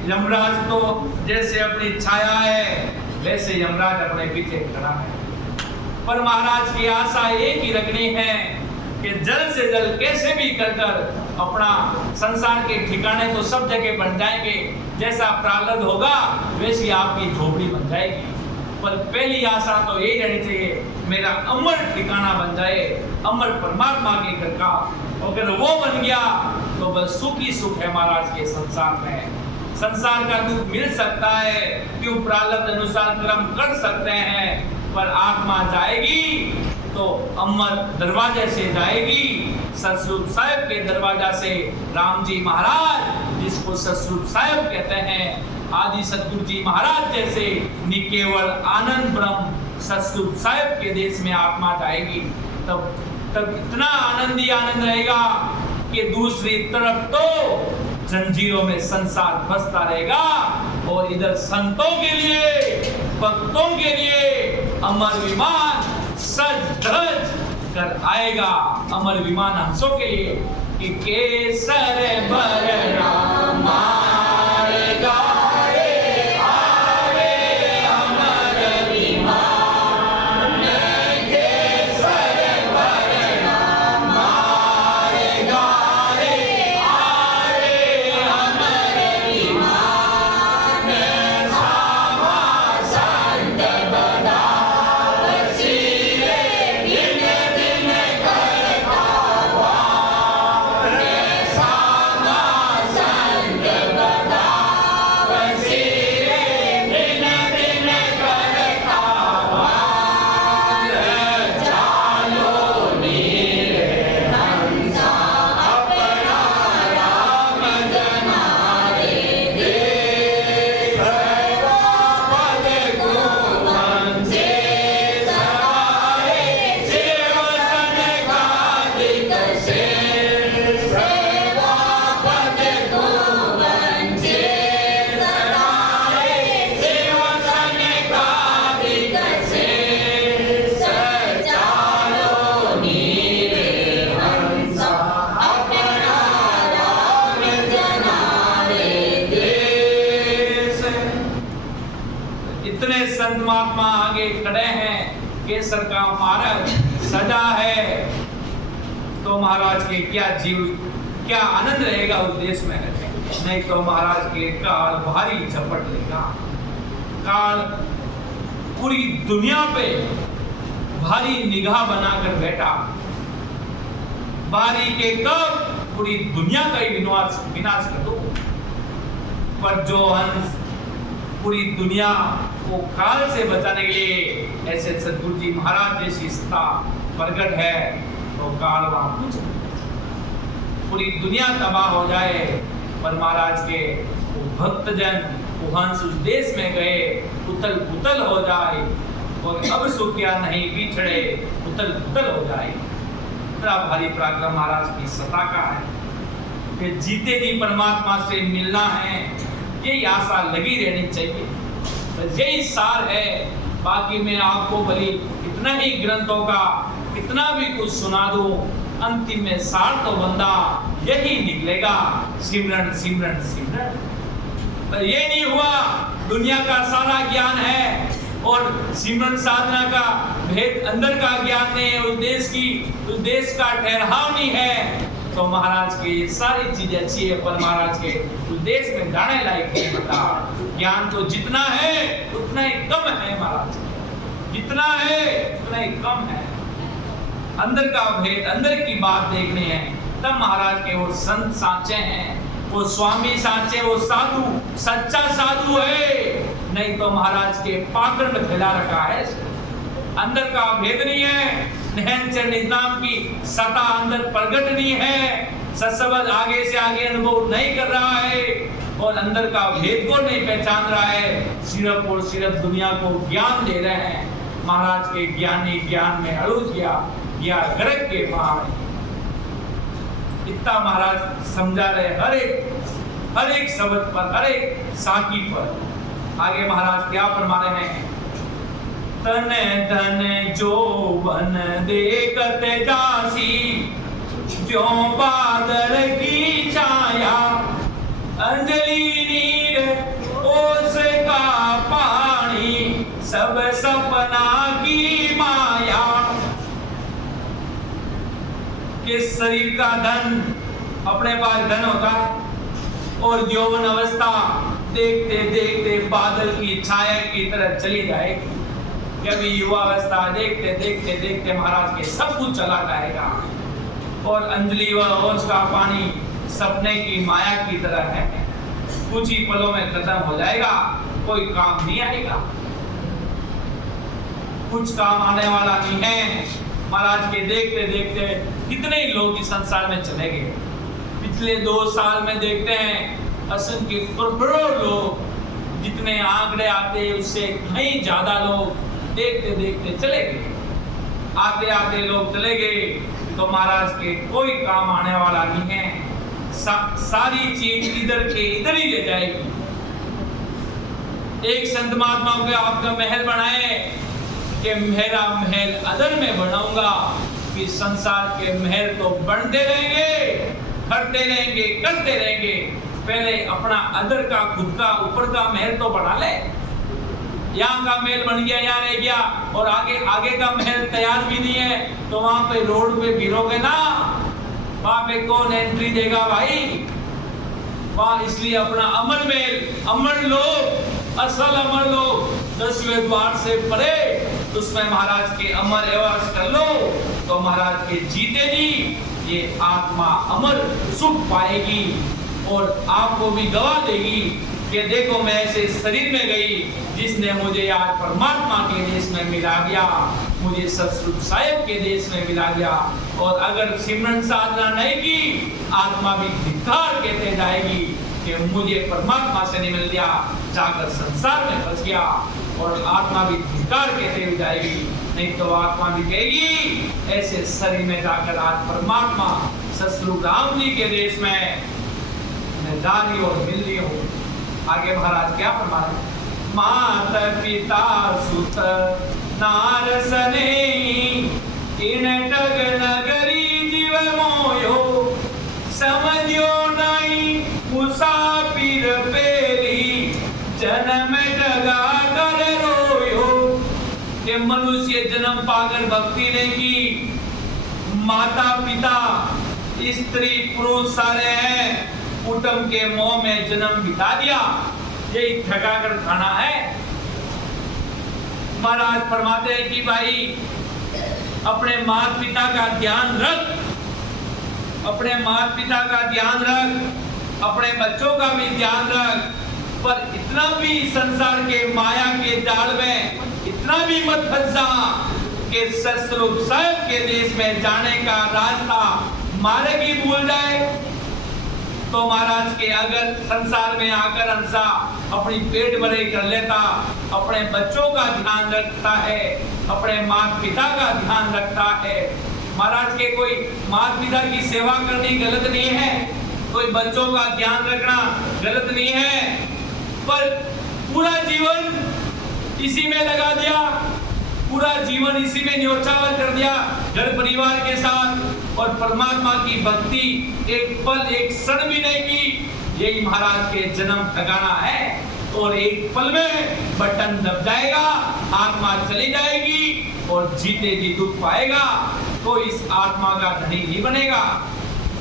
यमराज तो जैसे अपनी छाया है वैसे यमराज अपने पीछे खड़ा है। पर महाराज की आशा एक ही रखनी है कि जल्द से जल्द कैसे भी कर अपना संसार के ठिकाने तो सब जगह बन जाएंगे। जैसा प्रारब्ध होगा वैसी आपकी झोपड़ी बन जाएगी। पर पहली आशा तो यही रहनी चाहिए मेरा अमर ठिकाना बन जाए, अमर परमात्मा के घर का। अगर वो बन गया तो बस सुख ही सुख है महाराज के संसार में। संसार का दुख मिल सकता है, क्यों प्रारब्ध अनुसार कर्म कर सकते हैं, पर आत्मा जाएगी तो अमर दरवाजे से जाएगी, सतस्वरूप साहिब के दरवाजा से। राम जी महाराज जिसको सतस्वरूप साहिब कहते हैं, आदि सतगुरु जी महाराज जैसे निकेवल आनंद ब्रह्म सतस्वरूप साहिब के देश में आत्मा जाएगी। तब इतना आनंद ही आनंद रहेगा कि दूसरी तरफ तो जंजीरों में संसार फंसता रहेगा, और इधर संतों के लिए, भक्तों के लिए अमर विमान सज धज कर आएगा। अमर विमान हंसों के लिए कि केसर बरना मारेगा संत महात्मा आगे खड़े हैं, केसर का मार्ग सजा है, तो महाराज के क्या आनंद रहेगा उस देश में रहने। नहीं तो महाराज के काल भारी झपट लेगा। काल पूरी दुनिया पे भारी निगाह बनाकर बैठा, बारी के कब पूरी दुनिया का ही विनाश कर दो। पर जो हंस पूरी दुनिया को काल से बचाने के लिए ऐसे सद्गुरु जी महाराज जैसी सत्ता प्रकट है, तो काल वहां कुछ पूरी दुनिया तबाह हो जाए, पर महाराज के वो भक्तजन वो हंस उस देश में गए, उथल पुथल हो जाए और अब सुखिया नहीं बिछड़े, उथल पुथल हो जाए। इतना भारी पराक्रम महाराज की सत्ता का है कि जीते जी परमात्मा से मिलना है, यही आशा लगी रहनी चाहिए। तो यही सार है। बाकी मैं आपको भली इतना ही ग्रंथों का कितना भी कुछ सुना दूं, अंतिम में सार तो बंदा यही निकलेगा, सिमरन सिमरन सिमरन। पर ये नहीं हुआ दुनिया का सारा ज्ञान है और सिमरन साधना का भेद अंदर का ज्ञान नहीं है, उस देश का ठहराव नहीं है, तो महाराज के ये सारी चीजें अच्छी है, पर महाराज के उस देश में जाने लायक नहीं बता। ज्ञान तो जितना है उतना ही कम है महाराज, जितना है उतना ही कम है। अंदर का भेद, अंदर की बात देखनी है, तब महाराज के वो संत साचे हैं, वो स्वामी साचे, वो साधु सच्चा साधु है। नहीं तो महाराज के पाखंड फैला रखा है, अंदर का भेद नहीं है, निहंचर निजाम की सत्ता अंदर प्रकट नहीं है, सत्सबद आगे से आगे अनुभव नहीं कर रहा है और अंदर का भेद को नहीं पहचान रहा है, सिर्फ और सिर्फ दुनिया को ज्ञान दे रहे हैं। महाराज के ज्ञानी ज्ञान में अड़ूज गया गरक के बाहर। इतना महाराज समझा रहे हर एक शब्द पर, हर एक साकी पर। आगे महाराज क्या फरमा रहे हैं? तन धन जो वन देखत जासी, जो बादल की छाया, अंजलि नीर ओस का पानी, सब सपना की माया। कि शरीर का धन, अपने पास धन होता है और यौवन अवस्था देखते देखते बादल की छाया की तरह चली जाएगी। कभी युवा अवस्था देखते देखते देखते महाराज के सब कुछ चला जाएगा और अंजलि व ओस का पानी सपने की माया की तरह है, कुछ ही पलों में खत्म हो जाएगा, कोई काम नहीं आएगा, कुछ काम आने वाला नहीं है। महाराज के देखते देखते कितने ही लोग इस संसार में चले गए। पिछले 2 साल में देखते हैं असंख्य करोड़ों लोग, जितने आंकड़े आते उससे कहीं ज्यादा लोग देखते देखते चले गए। आते आते लोग चले गए तो महाराज के कोई काम आने वाला नहीं है, सारी चीज इधर के इधर ही ले जाएगी। एक संत महात्माओं के आपका महल बनाए कि मेरा महल अदर में बनाऊंगा, कि संसार के महल तो बनते रहेंगे, करते रहेंगे, करते रहेंगे, पहले अपना अदर का खुद का ऊपर का महल तो बना ले। यहाँ का महल बन गया, यहाँ रह गया और आगे का महल तैयार भी नहीं है, तो वहां पे रोड पे गिरोगे ना, वहां पे कौन एंट्री देगा भाई? वहां इसलिए अपना अमर महल, अमर लोग, असल अमर लोग 10वें द्वार से परे, उसमें महाराज के अमर एवाज कर लो, तो महाराज के जीते जी ये आत्मा अमर सुख पाएगी और आपको भी गवाह देगी कि देखो मैं ऐसे शरीर में गई जिसने मुझे आज परमात्मा के देश में मिला दिया, मुझे सतसुख साहिब के देश में मिला दिया। और अगर सिमरन साधना नहीं की, आत्मा भी धिक्कार कहते जाएगी कि मुझे परमात्मा से नहीं मिल गया, जाकर संसार में फंस गया, और आत्मा भी धिक्कार कहते हुए जाएगी। नहीं तो आत्मा भी कहेगी ऐसे शरीर में जाकर आज परमात्मा सतसुख राम जी के देश में मैं जा रही और मिल रही हूँ। आगे महाराज क्या फरमा रहे? माता पिता सुत नारसने इन टग नगरी जीव मोयो, समझो नहीं मुसाफिर पेरी जन्म टगा कर रोयो। ये मनुष्य जन्म पाकर भक्ति नहीं की, माता पिता स्त्री पुरुष सारे हैं, कुटुंब के मोह में जन्म बिता दिया, यही ठगा कर खाना है। महाराज फरमाते हैं कि भाई अपने माता पिता का ध्यान रख, अपने माता पिता का ध्यान रख, अपने बच्चों का भी ध्यान रख, पर इतना भी संसार के माया के जाल में इतना भी मत फंस जा कि ससुर साहब के देश में जाने का रास्ता मार्ग ही भूल जाए। तो महाराज के अगर संसार में आकर अंसा अपनी पेट भरे कर लेता, अपने बच्चों का ध्यान रखता है, अपने माता पिता का ध्यान रखता है। महाराज के कोई माता पिता की सेवा करनी गलत नहीं है, कोई बच्चों का ध्यान रखना गलत नहीं है, पर पूरा जीवन इसी में लगा दिया, पूरा जीवन इसी में न्योछावर कर दिया घर परिवार के साथ, और परमात्मा की भक्ति एक पल एक क्षण भी नहीं की। यही महाराज के जन्म ठगाना है, और एक पल में बटन दब जाएगा, आत्मा चली जाएगी और जीते जी दुख पाएगा। तो इस आत्मा का धनी नहीं बनेगा,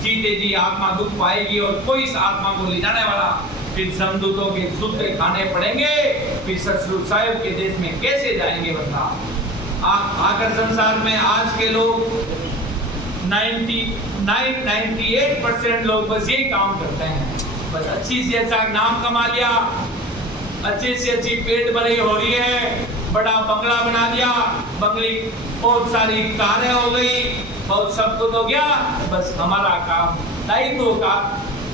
जीते जी आत्मा दुख पाएगी और कोई इस आत्मा को ले जाने वाला। फिर समझूतों के सूत्र खाने पड़ेंगे, फिर ससुर साहिब के देश में कैसे जाएंगे बंदा। आकर संसार में आज के लोग 98% लोग बस यही काम करते हैं, बस अच्छी से अच्छा नाम कमा लिया, अच्छी से अच्छी पेट भरी हो रही है, बड़ा बंगला बना दिया, बंगली बहुत सारी कारें हो गई, बहुत सब कुछ हो गया, बस हमारा काम दायित्व का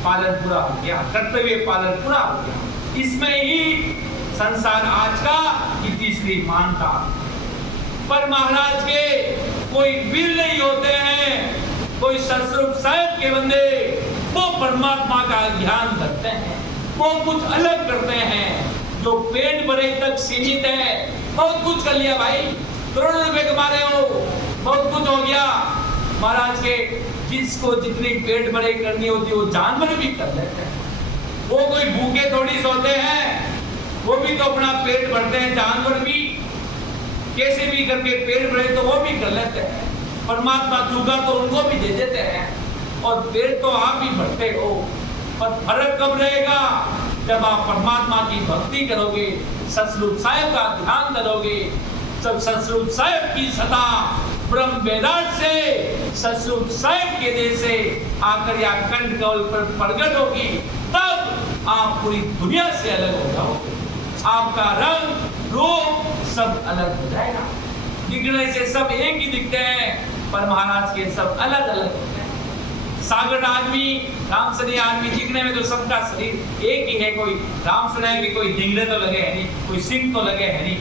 पालन पूरा हो गया, कर्तव्य पालन पूरा हो गया। इसमें ही संसार आज का की तीसरी मानता। पर महाराज के कोई वीर नहीं होते हैं, कोई ससुर साहिब के बंदे, वो परमात्मा का ध्यान रखते हैं, वो कुछ अलग करते हैं। जो पेट भरे तक सीमित है, बहुत कुछ कर लिया भाई, करोड़ों रुपए कमा रहे हो, बहुत कुछ हो गया। महाराज के जिसको जितनी पेट भरे करनी होती है वो जानवर भी कर लेते हैं, वो कोई भूखे थोड़ी सोते हैं, वो भी तो अपना पेट भरते हैं, जानवर भी कैसे भी करके पेट भरे तो वो भी कर लेते हैं। परमात्मा चूका तो उनको भी दे देते हैं, और पेट तो आप ही भरते हो। पर फर्क कब रहेगा? जब आप परमात्मा की भक्ति करोगे, ससुर साहिब का ध्यान करोगे, जब ससुर साहिब की सदा ब्रह्म वेदांत से ससुर साहिब के देश से आकर या कंठ कवल पर प्रकट होगी, तब आप पूरी दुनिया से अलग हो जाओगे। आपका रंग रूप सब अलग हो जाएगा। दिखने से सब एक ही दिखते हैं, पर महाराज के सब अलग अलग होते हैं। सागर आदमी, रामसरी आदमी, दिखने में तो सबका शरीर एक ही है, कोई रामसराय के कोई डिंगरे तो लगे है नहीं, कोई सिंह तो लगे है नहीं,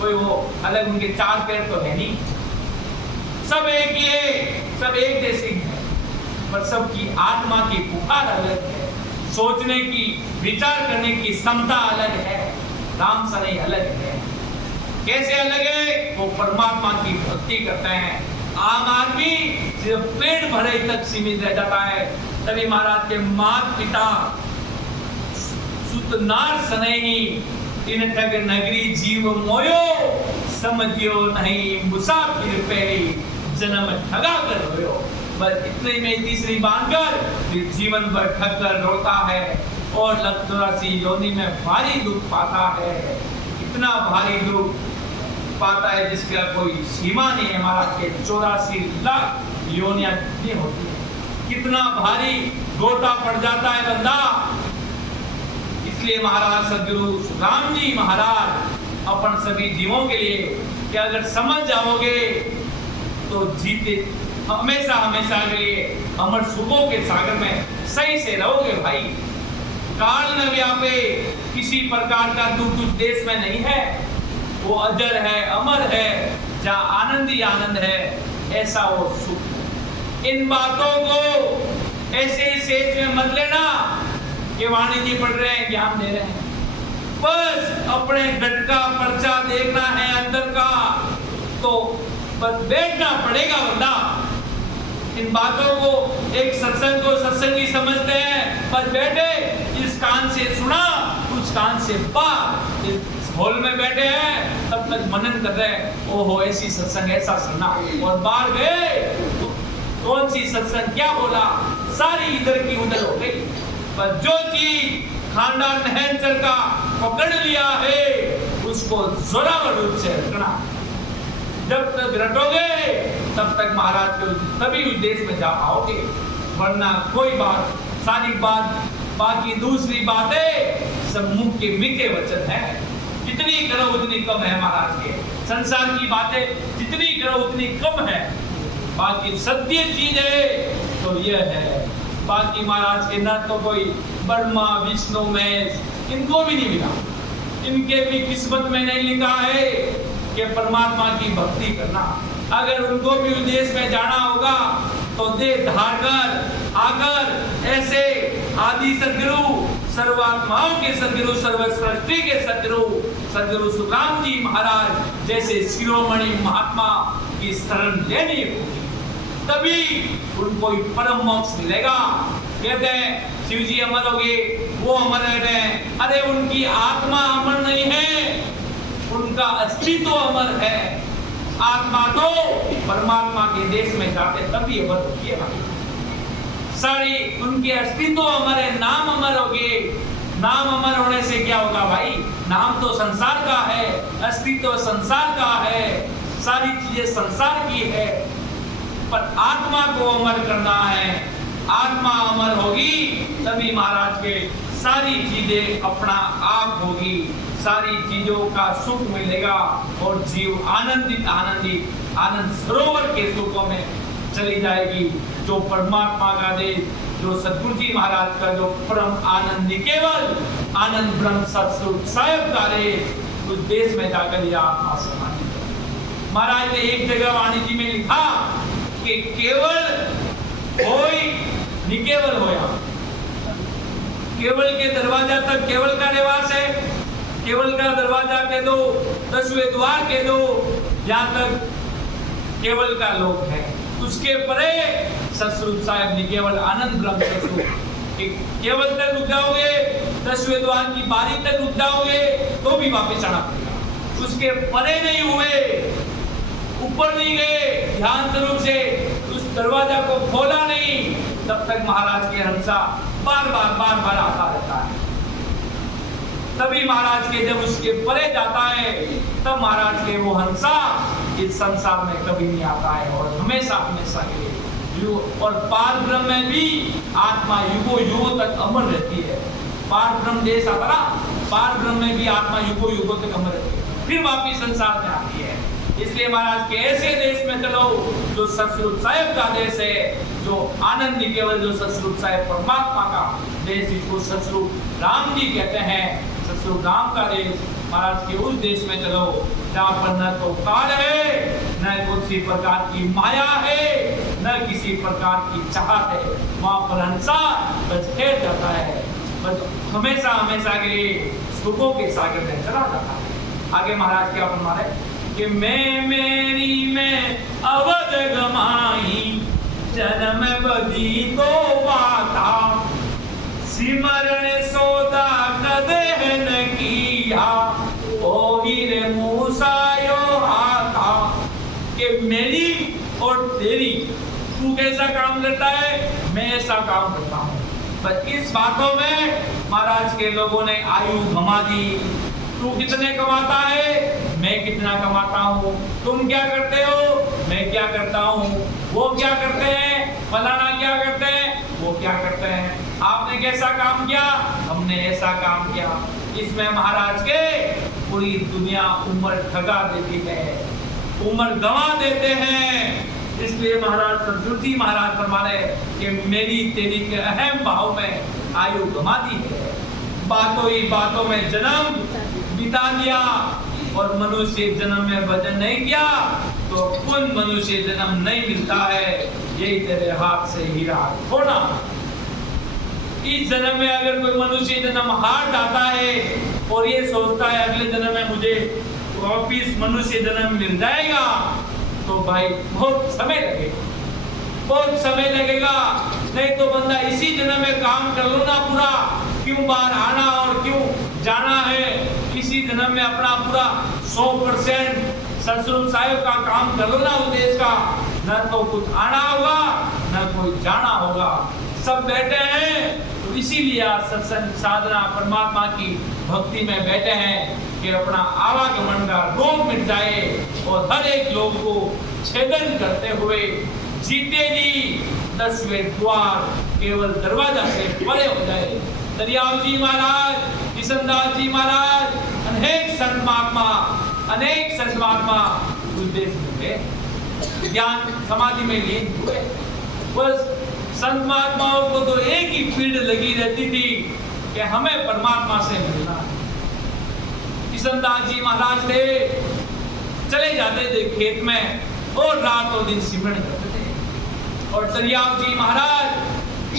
कोई वो अलग उनके चार पैर तो है नहीं, सब एक ही है, सब एक जैसे हैं, पर सबकी आत्मा की पुकार अलग है, सोचने की, विचार करने की क्षमता अलग है। रामसराय अलग है। कैसे अलग है? वो परमात्मा की भक्ति करते हैं। आम आदमी सिर्फ पेट भरे तक सीमित रह जाता है। तभी महाराज के माता पिता सुतनार सनेही इन ठग नगरी जीव मोयो, समझियो नहीं मुसाफिर पहली जन्म ठगा कर रोयो। बस इतने में तीसरी बांधकर फिर जीवन भर ठग कर रोता है और 84 योनि में भारी दुख पाता है। इतना भारी दुख पाता है जिसका कोई सीमा नहीं है। महाराज के 84 लाख योनियां कितनी होती है, कितना भारी गोता पड़ जाता है बंदा। इसलिए महाराज सदगुरु राम जी महाराज अपन सभी जीवों के लिए कि अगर समझ जाओगे तो जीते हमेशा हमेशा के लिए अमर सुखों के सागर में सही से रहोगे भाई। काल न व्यापे, किसी प्रकार का दुख उस देश में नहीं है, वो अजर है, अमर है, जहाँ आनंद ही आनंद है, ऐसा वो सुख। इन बातों को ऐसे ही सेज में मत लेना कि वाणी जी पढ़ रहे हैं, ज्ञान दे रहे हैं। बस अपने डट का पर्चा देखना है अंदर का, तो बस बैठना पड़ेगा बंदा। इन बातों को एक सत्संग को सत्संगी समझते हैं, बस बैठे, इस कान से सुना, उस कान से बात, हॉल में बैठे हैं तब तक मनन कर रहे हैं, ओहो ऐसी सत्संग ऐसा सुनना, और बाहर गए तो कौन सी सत्संग क्या बोला, सारी इधर की उधर हो गई। पर जो चीज खानदान नहनचर का पकड़ लिया है उसको जोरावर रूप से रखना। जब तक रटोगे तब तक महाराज को तभी उस देश में जा पाओगे, वरना कोई बात सारी बात बाकी दूसरी बातें सब मुंह के मीठे वचन है, जितनी करो उतनी कम है। महाराज के संसार की बातें जितनी करो उतनी कम है, बाकी सत्य चीज है तो यह है। बाकी महाराज के न तो कोई ब्रह्मा विष्णु महेश इनको भी नहीं मिला, इनके भी किस्मत में नहीं लिखा है कि परमात्मा की भक्ति करना। अगर उनको भी उस देश में जाना होगा तो देह धार कर आकर ऐसे आदि सदगुरु सर्वात्माओं के सदगुरु सर्वसृष्टि के सदगुरु सुखराम जी महाराज जैसे शिरोमणि महात्मा की शरण लेनी होगी, तभी उनको परम मोक्ष मिलेगा। कहते हैं शिव जी अमर हो गए, वो अमर है, अरे उनकी आत्मा अमर नहीं है, उनका अस्तित्व अमर है। आत्मा तो परमात्मा के देश में जाते तभी अमर होती है। सारी उनके अस्तित्व अमर है, नाम अमर हो गए। नाम अमर होने से क्या होगा भाई, नाम तो संसार का है, अस्तित्व संसार का है, सारी चीजें संसार की है, पर आत्मा को अमर करना है। आत्मा अमर होगी तभी महाराज के सारी चीजें अपना आप होगी, सारी चीजों का सुख मिलेगा और जीव आनंदित आनंदित आनंद सरोवर के सुखों में चली जाएगी। जो परमात्मा का देश, जो सतगुरु जी महाराज का जो परम आनंद केवल आनंद ब्रह्म सत्सुख साहेब का देश, उस देश में जाकर यह आत्मा समाधि। महाराज ने एक जगह वाणी जी में लिखा कि केवल होई निकेवल होया, केवल के दरवाजा तक केवल का निवास है, केवल का दरवाजा कह दो, 10वें द्वार कह दो, यहाँ तक केवल का लोक है। उसके परे सतस्वरूप साहेब निकेवल आनंद ब्रह्म सतस्वरूप, केवल तक रुक जाओगे, 10वें द्वार की बारी तक रुक जाओगे तो भी वापस आना पड़ेगा। उसके परे नहीं हुए, ऊपर नहीं गए ध्यान स्वरूप से, उस दरवाजा को खोला नहीं, तब तक महाराज के हंसा बार बार आता रहता है। तभी महाराज के जब उसके परे जाता है तब महाराज के वो हंसा इस संसार में कभी नहीं आता है और हमेशा हमेशा के लिए। और पार ब्रह्म में भी आत्मा युगों युगों तक अमर रहती है। पार ब्रह्म देश आता ना, पार ब्रह्म में भी आत्मा युगों युगों तक अमर रहती है, फिर वापिस संसार में आती है। इसलिए महाराज के ऐसे देश में चलो जो सतस्वरूप साहेब का देश है, जो आनंद केवल जो सतस्वरूप साहेब परमात्मा का देश, जिसको सतस्वरूप राम जी कहते हैं, सतस्वरूप राम का देश। महाराज के उस देश में चलो जहाँ पर न तो काल है, न किसी प्रकार की माया है, न किसी प्रकार की चाहत है। वहाँ पर हंसा बस खेल जाता है, बस हमेशा हमेशा के सुखों के सागर में चला जाता है। आगे महाराज क्या फरमा रहे कि मैं मेरी में अवध गमाई, जन्म बदी तो बाता, सिमरण सोदा कदे न किया, ओ हीरे मूसा यो हाथा। कि मेरी और तेरी, तू कैसा काम करता है, मैं ऐसा काम करता हूँ। पर इस बातों में महाराज के लोगों ने आयु गमा दी। तू कितने कमाता है, मैं कितना कमाता हूँ, तुम क्या करते हो, मैं क्या करता हूँ, वो क्या करते हैं, फलाना क्या करते हैं, वो क्या करते हैं, आपने कैसा काम किया, हमने ऐसा काम किया। इसमें महाराज के पूरी दुनिया उम्र ठगा देती है, उम्र गंवा देते हैं। इसलिए महाराज सतगुरु जी महाराज फरमाने कि मेरी तेरी के अहम भाव में आयु गंवा दी है। बातों ही बातों में जन्म बिता दिया और मनुष्य जन्म में भजन नहीं किया तो पुन मनुष्य जन्म नहीं मिलता है। यही तेरे हाथ से हीरा खोना। इस जन्म में अगर कोई मनुष्य जन्म हार जाता है और ये सोचता है अगले जन्म में मुझे वापिस मनुष्य जन्म मिल जाएगा, तो भाई बहुत समय लगेगा, बहुत समय लगेगा। नहीं तो बंदा इसी जन्म में काम कर लो ना पूरा, क्यों बाहर आना और क्यों जाना है। इसी जन्म में अपना पूरा 100% सतसंग साहिब का काम कर लो ना उस देश का, न तो कुछ आना होगा न कोई जाना होगा। सब बैठे हैं तो इसीलिए आज सत्संग साधना परमात्मा की भक्ति में बैठे हैं कि अपना आवागमन का रोग मिट जाए और हर एक लोग को छेदन करते हुए जीते जी 10वें द्वार केवल दरवाजा से परे हो जाए। दरियाव जी महाराज, किशनदास जी महाराज, अनेक संत महात्मा उस देश में गए, ज्ञान समाधि में लीन हुए। बस संत महात्माओं को तो एक ही पीड़ लगी रहती थी कि हमें परमात्मा से मिलना है। किशनदास जी महाराज थे, चले जाते थे खेत में और रात और दिन सिमरन करते थे, और दरियाव जी महाराज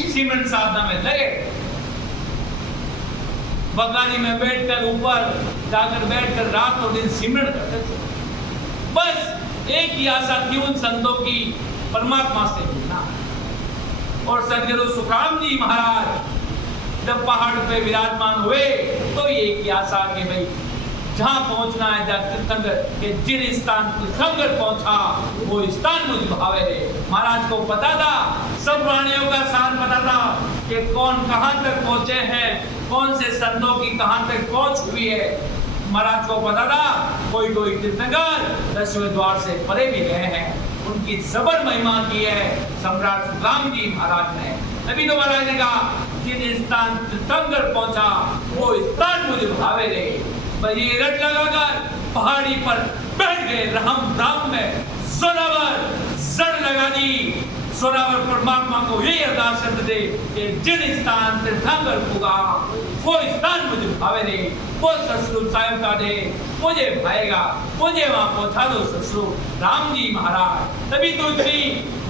सिमरन साधना में लगे। बगानी में बैठकर ऊपर जाकर बैठकर रात और दिन सिमरन करते थे। बस एक ही आशा थी उन संतों की, परमात्मा से मिलना। और सदगुरु सुखराम जी महाराज जब पहाड़ पे विराजमान हुए तो ये की आशा कि भाई जहाँ पहुँचना है, जहाँ तीर्थंकर के जिन स्थान तीर्थंकर पहुँचा वो स्थान मुझे भावे रे। महाराज को पता था, सब प्राणियों का स्थान पता था कि कौन कहाँ तक पहुँचे हैं, कौन से संतों की कहाँ तक पहुँच हुई है। महाराज को पता था कोई कोई तीर्थंकर 10वें द्वार से परे भी गए हैं, उनकी जबर महिमा की है सम्राट सुखराम जी महाराज ने। तभी तो महाराज ने कहा जिन स्थान तीर्थंकर पहुंचा वो स्थान मुझे भावे रे। भाई रट लगाकर पहाड़ी पर बैठ गए, राम में जोरावर जड़ लगा दी। जोरावर परमात्मा को यही अरदास करते थे कि जिन स्थान तीर्थंकर होगा वो स्थान मुझे भावे रे, वो ससुर साहिब का दे मुझे भाएगा, मुझे वहां पहुंचा दो ससुर राम जी महाराज। तभी तो इतनी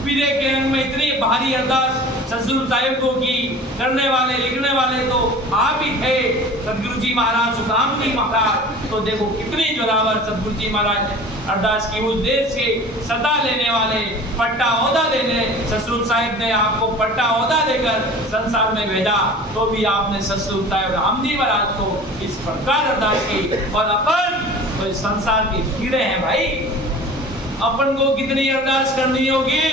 पीरे के रंग में इतनी भारी अरदास ससुर साहिब को की। करने वाले लिखने वाले तो आप ही थे, सदगुरु जी महाराज, सुखराम जी महाराज। तो देखो कितनी जोरावर सदगुरु जी महाराज ने अरदास की। उस देश के सत्ता लेने वाले, पट्टा ओहदा देने, ससुर साहिब ने आपको पट्टा ओहदा देकर संसार में भेजा, तो भी आपने ससुर साहिब राम जी महाराज को इस प्रकार अरदास की। और अपन तो इस संसार के कीड़े हैं भाई, अपन को कितनी अरदास करनी होगी,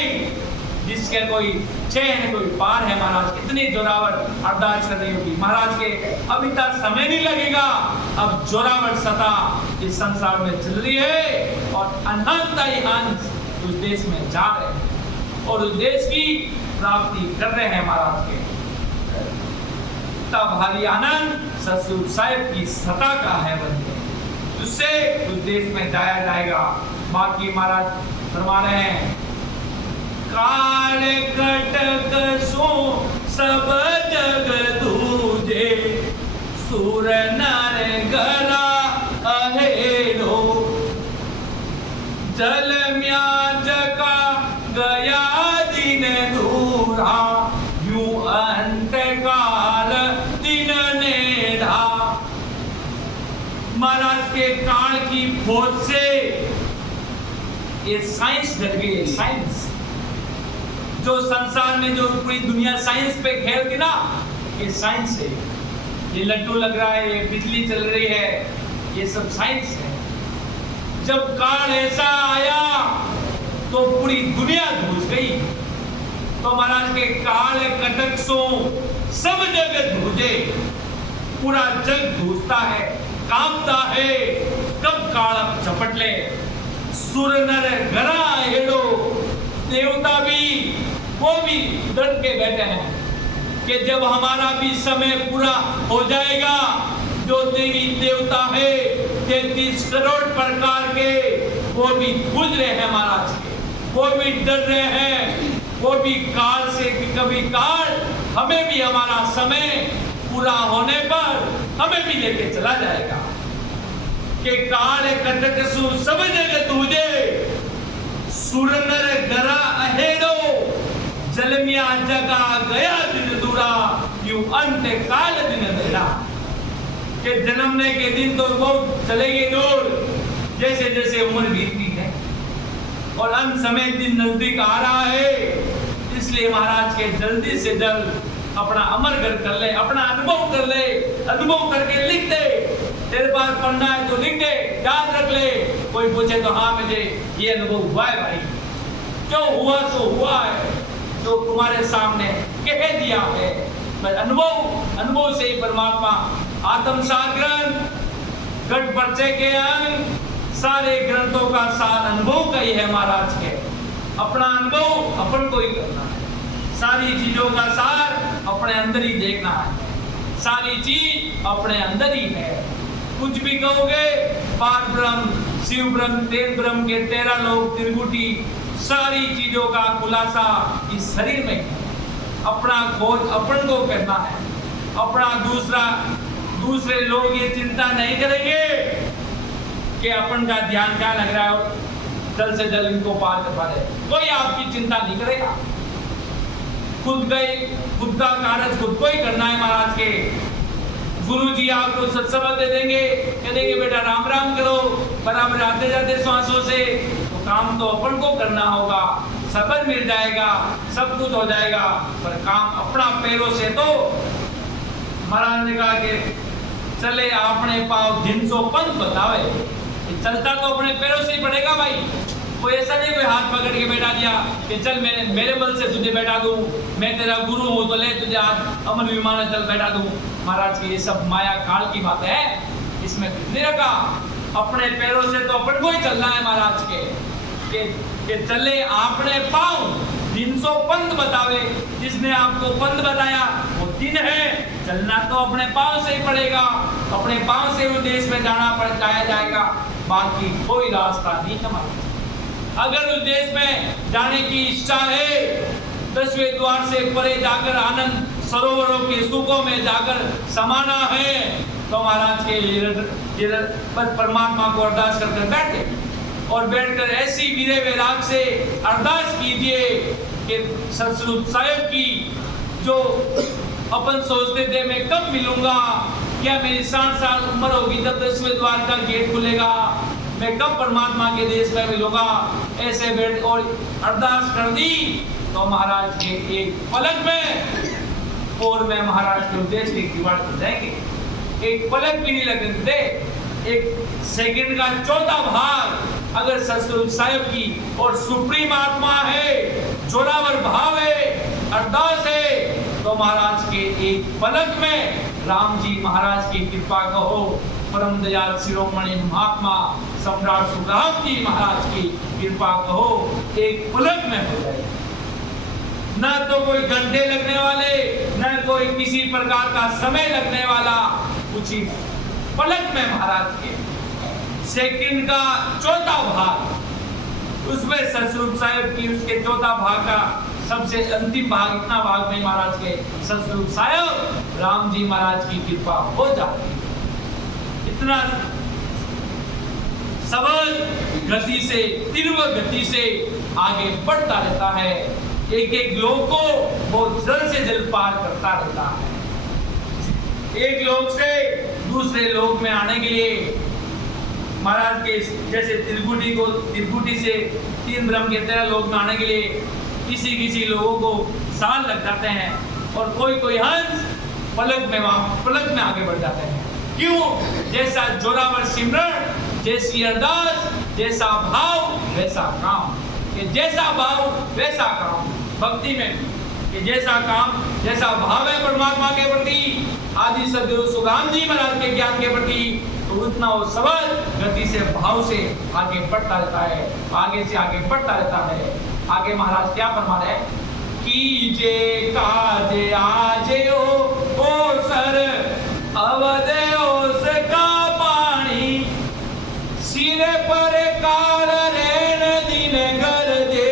जिसके कोई चैन कोई पार है। महाराज कितनी जोरावर अरदास करनी होगी। महाराज के अभी तक समय नहीं लगेगा, अब जोरावर सता इस संसार में चल रही है और अनंत ही अंश उस देश में जा रहे हैं और उस देश की प्राप्ति कर रहे हैं। महाराज के तब भारी आनंद ससुर साहिब की सता का है बंदे, उससे उस देश में जाया जाएगा। बाकी महाराज फरमा रहे हैं काल कटक सो सब जग दूजे, सुर नर गरा अहेरो, जल म्याज का गया दिन दूरा, यूं अंत काल दिन नेड़ा। महाराज के काल की खोज से ये साइंस डर गई है। साइंस जो संसार में जो पूरी दुनिया साइंस पे खेलती ना, ये साइंस है। ये लड्डू लग रहा है, ये बिजली चल रही है, ये सब साइंस है। जब काल ऐसा आया तो पूरी दुनिया धूस गई। तो महाराज के काल कटक सो सब जगह धूजे, पूरा जग धूसता है, कांपता है, कब काल झपट ले। सुर नर गरा हेड़ो, देवता भी वो भी डर के बैठे हैं कि जब हमारा भी समय पूरा हो जाएगा। जो देवी देवता है 33 करोड़ प्रकार के, वो भी गूंज रहे हैं महाराज के, वो भी डर रहे हैं, वो भी काल से कि कभी काल हमें भी हमारा समय पूरा होने पर हमें भी लेके चला जाएगा। कि काल कटक सु सब जगह तुझे, सुर नर गरा अहेड़ो, जलमिया जगा गया दिन दूरा, यूं अंत काल दिन अंधेरा। के जन्मने के दिन तो बहुत चलेंगे दूर, जैसे जैसे उम्र बीतती है और अंत समय दिन नजदीक आ रहा है। इसलिए महाराज के जल्दी से जल्द अपना अमर कर ले, अपना अनुभव कर ले, अनुभव करके लिख दे तेरे पास पढ़ना है तो लिख दे, याद रख ले। कोई पूछे तो हाँ मुझे ये अनुभव हुआ है भाई, जो हुआ सो हुआ है, जो तुम्हारे सामने कह दिया है। पर अनुभव से ही परमात्मा आत्म साग्रंथ गढ़ पर्चे के अंग सारे ग्रंथों का सार अनुभव का ही है महाराज के। अपना अनुभव अपन को ही करना है, सारी चीजों का सार अपने अंदर ही देखना है, सारी चीज अपने अंदर ही है। कुछ भी कहोगे पार ब्रह्म, शिव ब्रह्म, तेज ब्रह्म के 13 लोक त्रिगुटी, सारी चीजों का खुलासा इस शरीर में है। अपना खोज अपन को करना है। अपना दूसरे लोग ये चिंता नहीं करेंगे कि अपन का ध्यान क्या लग रहा है, जल्द से जल्द इनको पार करवा दे, कोई आपकी चिंता नहीं करेगा। खुद का कार्य खुद को ही करना है महाराज के। गुरु जी आपको सत्संग दे देंगे, कहेंगे बेटा राम राम करो, बराबर आते जाते श्वासों से, तो काम तो अपन को करना होगा। सबर मिल जाएगा, सब कुछ हो जाएगा, पर काम अपना पैरों से। तो महाराज ने कहा कि चले आपने पाव दिन सो पंथ बतावे, चलता तो अपने पैरों से ही पड़ेगा भाई। कोई ऐसा नहीं कोई हाथ पकड़ के बैठा दिया कि चल मेरे बल से तुझे बैठा दूं, मैं तेरा गुरु हूं तो ले तुझे आज अमर विमान में चल बैठा दूं। महाराज की ये सब माया काल की बात है, इसमें कुछ नहीं रखा। अपने पैरों से तो अपन को ही चलना है महाराज के चले आपने पाँव 300 पंथ बतावे। जिसने आपको पंथ बताया वो 3 है, चलना तो अपने पाँव से ही पड़ेगा, अपने पाँव से वो देश में जाया जाएगा, बाकी कोई रास्ता नहीं हमारा। अगर उस देश में जाने की इच्छा है, 10वें द्वार से परे जाकर आनंद सरोवरों के सुखों में जाकर समाना है, तो महाराज के बस परमात्मा को अरदास करके बैठे और बैठकर ऐसी वीरे वैराग से अरदास कीजिए कि सतस्वरूप साहिब की जो अपन सोचते थे मैं कब मिलूंगा, क्या मेरी 60 साल उम्र होगी तब 10वें द्वार का गेट खुलेगा, मैं कब परमात्मा के देश में मिलूंगा, ऐसे बैठ और अरदास कर दी तो महाराज के एक पलक में और मैं महाराज के उद्देश्य की किवाड़ खुल जाएंगे। एक पलक भी नहीं लगते, एक सेकंड का 1/4 भाग अगर सतस्वरूप साहिब की और सुप्रीम आत्मा है, जोरावर भाव है, अरदास है, तो महाराज के एक पलक में राम जी महाराज की कृपा कहो, परम दयाल शिरोमणि महात्मा सम्राट सुखराम जी महाराज की कृपा कहो, एक पलक में हो जाए। न तो कोई घंटे लगने वाले, न कोई किसी प्रकार का समय लगने वाला, कुछ ही पलक में महाराज के सेकंड का 1/4 भाग, उसमें सतस्वरूप साहिब की उसके 1/4 भाग का सबसे अंतिम भाग, इतना भाग में महाराज के सतस्वरूप साहिब राम जी महाराज की कृपा हो जाती। इतना सबल गति से, तीव्र गति से आगे बढ़ता रहता है, एक एक लोक को बहुत जल्द से जल्द पार करता रहता है। एक लोक से दूसरे लोक में आने के लिए महाराज के जैसे त्रिकुटी से 3 ब्रह्म के 13 लोक में आने के लिए किसी लोगों को साल लग जाते हैं, और कोई हंस पलक में आगे बढ़ जाते हैं। क्यों? जैसा जोरावर सिमरण, जैसी अरदास, जैसा भाव वैसा काम, कि जैसा भाव वैसा काम। भक्ति में कि जैसा काम, जैसा भाव है परमात्मा के प्रति, आदि सदगुरु सुखराम जी महाराज के ज्ञान के प्रति, तो उतना वो सबल गति से भाव से आगे बढ़ता रहता है, आगे से आगे बढ़ता रहता है। आगे महाराज क्या फरमा रहे हैं? कीजे काजे आजे ओ सर अवदे ओस का पानी, सिरे पर काल रेण दिन कर दे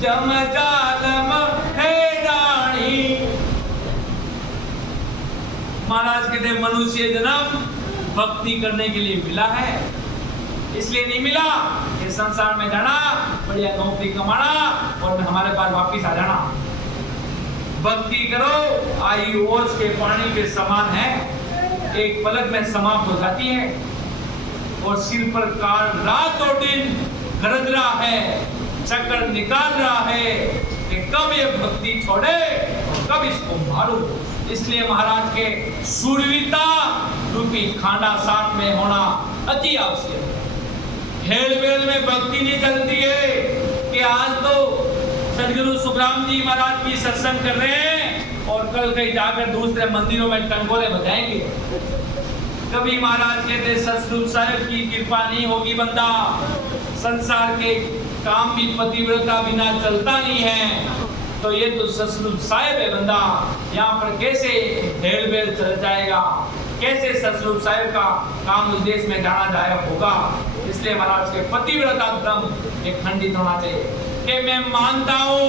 जम जालम है डाणी। महाराज कहते मनुष्य जन्म भक्ति करने के लिए मिला है, इसलिए नहीं मिला कि संसार में जाना, बढ़िया नौकरी कमाना और हमारे पास वापिस आ जाना। भक्ति करो, आयु ओस के पानी के समान है, एक पलक में समाप्त हो जाती है, और सिर पर काल रात और दिन गरज रहा है, चक्कर निकाल रहा है कि कब ये भक्ति छोड़े और कब इसको मारो। इसलिए महाराज के शूरवीरता रूपी भी खाना साथ में होना अति आवश्यक है। हेल बेल में भक्ति नहीं चलती है कि आज तो सदगुरु सुखराम जी महाराज की सत्संग कर रहे हैं और कल कहीं जाकर दूसरे मंदिरों में टंगोरे बजाएंगे। कभी महाराज कहते सतगुरु साहिब की कृपा नहीं होगी बंदा, संसार के काम भी पतिव्रता बिना चलता नहीं है। तो ये तो सतगुरु साहिब है बंदा, यहाँ पर कैसे हेल बेल चल जाएगा, कैसे सतगुरु साहिब का काम उस देश में जाना जाएगा होगा। इसलिए महाराज के पतिव्रता धर्म एक खंडित होना चाहिए कि मैं मानता हूँ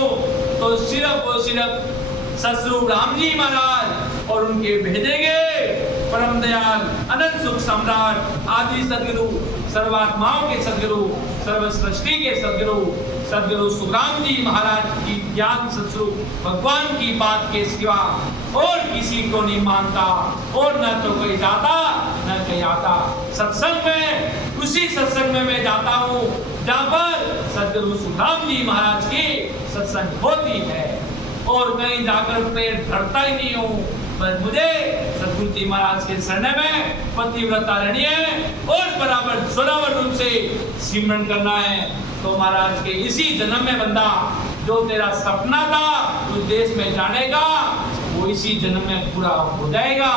तो सिर्फ और सिर्फ सतगुरु राम जी महाराज और उनके भेजे गए परम दयाल अनंत सुख सम्राट आदि सदगुरु, सर्वात्माओं के सदगुरु, सर्व सृष्टि के सदगुरु सुखराम जी महाराज की ज्ञान सतगुरु भगवान की बात के सिवा और किसी को नहीं मानता और न तो कोई जाता न कहीं आता। सत्संग में उसी सत्संग में मैं जाता हूँ जहाँ पर सदगुरु सुखराम जी महाराज की सत्संग होती है और कहीं जाकर पैर धरता ही नहीं हूँ। बस मुझे सदगुरु जी महाराज के शरण में पतिव्रता रहनी है और बराबर जोरावर रूप से सिमरन करना है। तो महाराज के इसी जन्म में बंदा जो तेरा सपना था उस देश में जाने का वो इसी जन्म में पूरा हो जाएगा,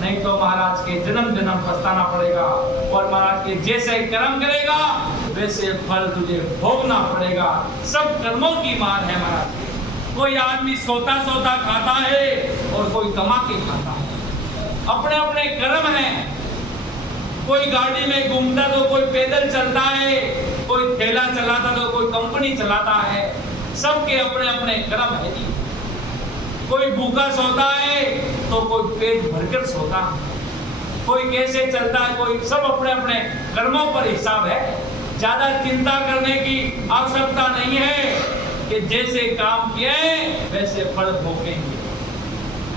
नहीं तो महाराज के जन्म जन्म पछताना पड़ेगा और महाराज के जैसे कर्म करेगा वैसे फल तुझे भोगना पड़ेगा। सब कर्मों की मार है महाराज। कोई आदमी सोता सोता खाता है और कोई कमा के खाता है, अपने अपने कर्म हैं। कोई गाड़ी में घूमता तो कोई पैदल चलता है, कोई ठेला चलाता तो कोई कंपनी चलाता है, सबके अपने अपने कर्म है जी। कोई भूखा सोता है तो कोई पेट भरकर सोता है, कोई कैसे चलता है, कोई सब अपने अपने कर्मों पर हिसाब है। ज्यादा चिंता करने की आवश्यकता नहीं है कि जैसे काम किए वैसे फल भोगेंगे।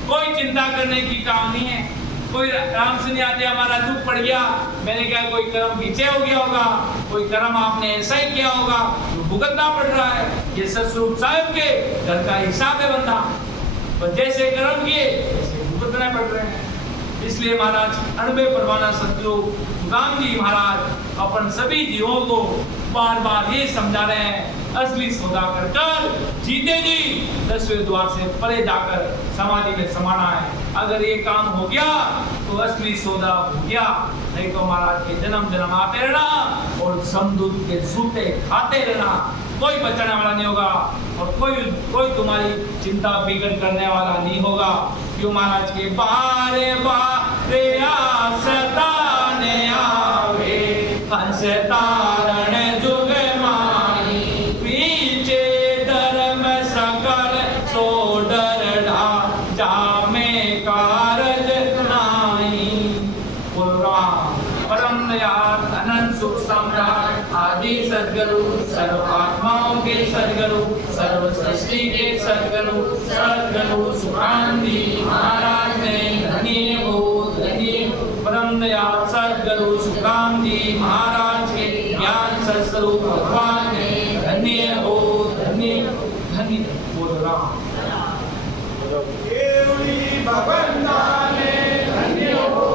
कोई चिंता करने की काम नहीं है। कोई राम से नहीं आते हमारा दुख पड़ गया, मैंने कहा कोई कर्म पीछे हो गया होगा, कोई कर्म आपने ऐसा ही किया होगा तो भुगतना पड़ रहा है। ये सतगुरु साहिब के घर का हिसाब है बंदा, तो जैसे कर्म किए वैसे भुगतना पड़ रहे हैं। इसलिए महाराज अनबे परवाना सतगुरु राम जी महाराज अपन सभी जीवों को बार बार ये समझा रहे हैं, असली सौदा कर जीते जी 10वें द्वार से परे जाकर समाधि में समाना है। अगर ये काम हो गया तो असली सौदा हो गया, नहीं तो महाराज के जन्म जन्म आते रहना और समदूत के सूते खाते रहना, कोई बचाने वाला नहीं होगा और कोई तुम्हारी चिंता फिक्र करने वाला नहीं होगा। क्यों महाराज के बारे बारे सताने आवे हंस तारण जुग माही, पीछे धर्म सकल सो डर ढा जामे कारज नाही। परम दयाल अनंत सुख सम्राट आदि सद्गुरु, सर्व आत्माओं के सद्गुरु, सर्व सृष्टि के सद्गुरु, सद्गुरु सुखराम जी महाराज ने धन्य हो परम दयाल सद्गुरु सुखराम जी महाराज के ज्ञान सत्स्वरूप भगवान ने धन्य हो धन्य बोल राम। केवली भगवंता ने धन्य हो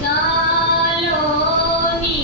चालो नी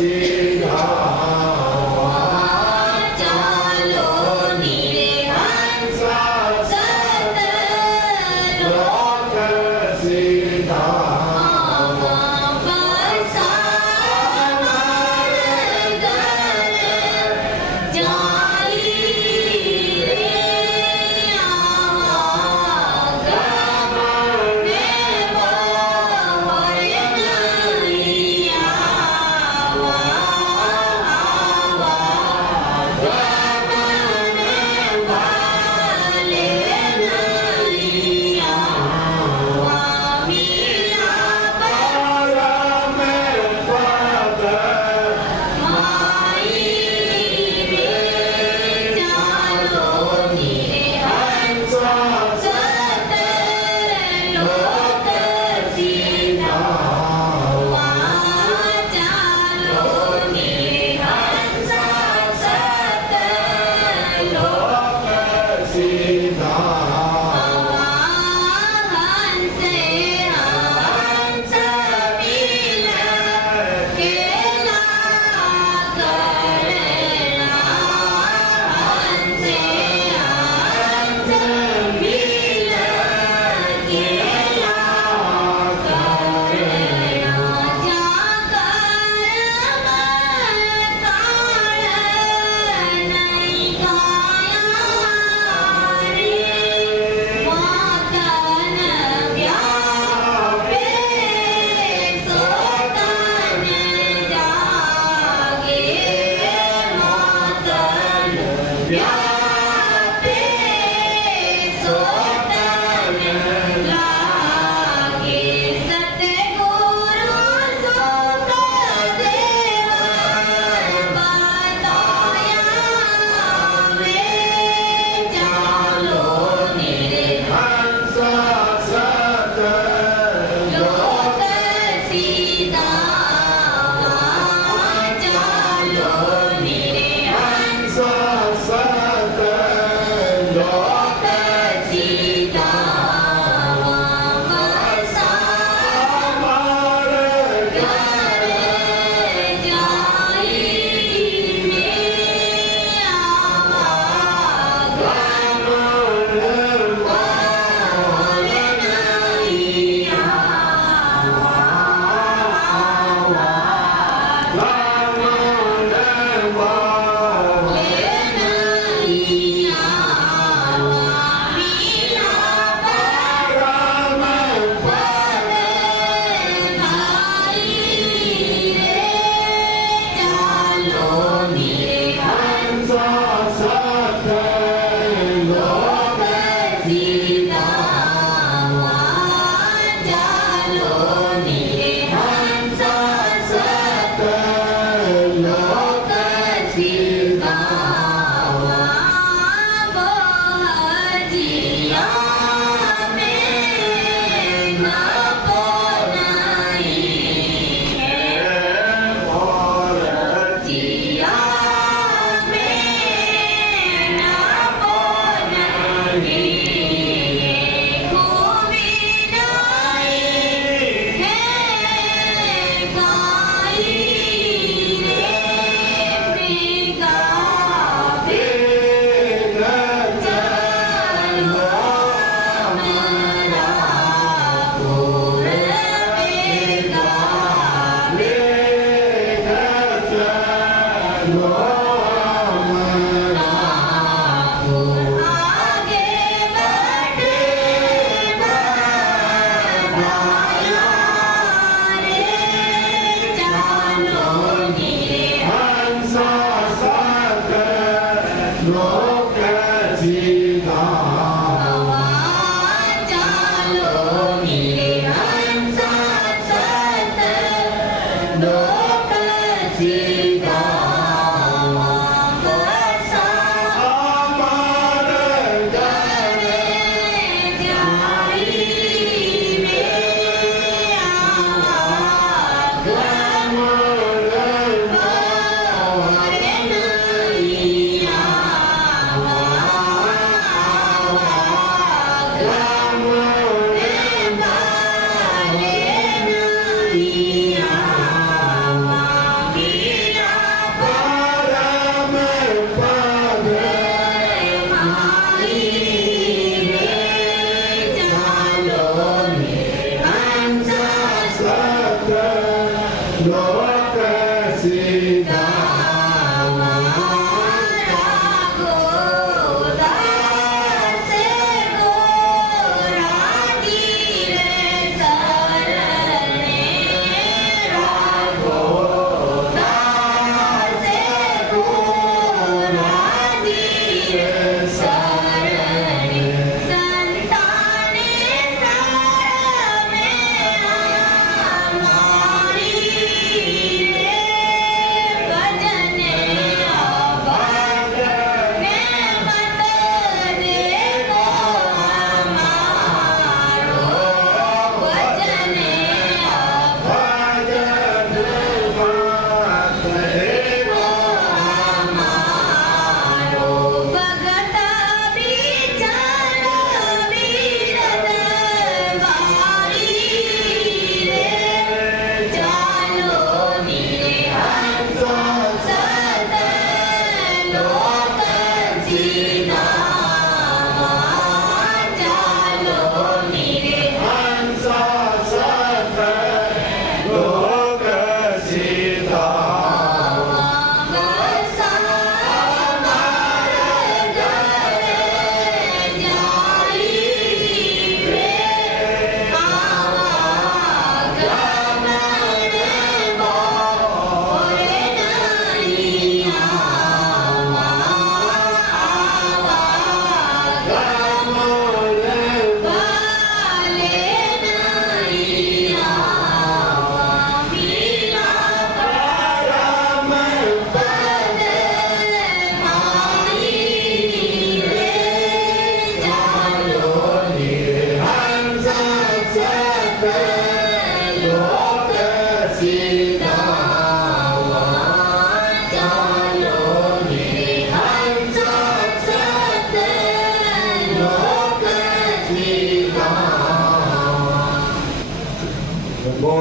Yeah.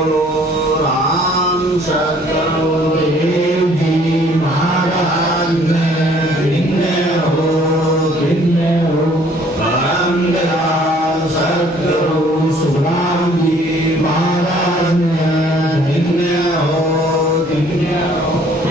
बोलो राम सतगुरु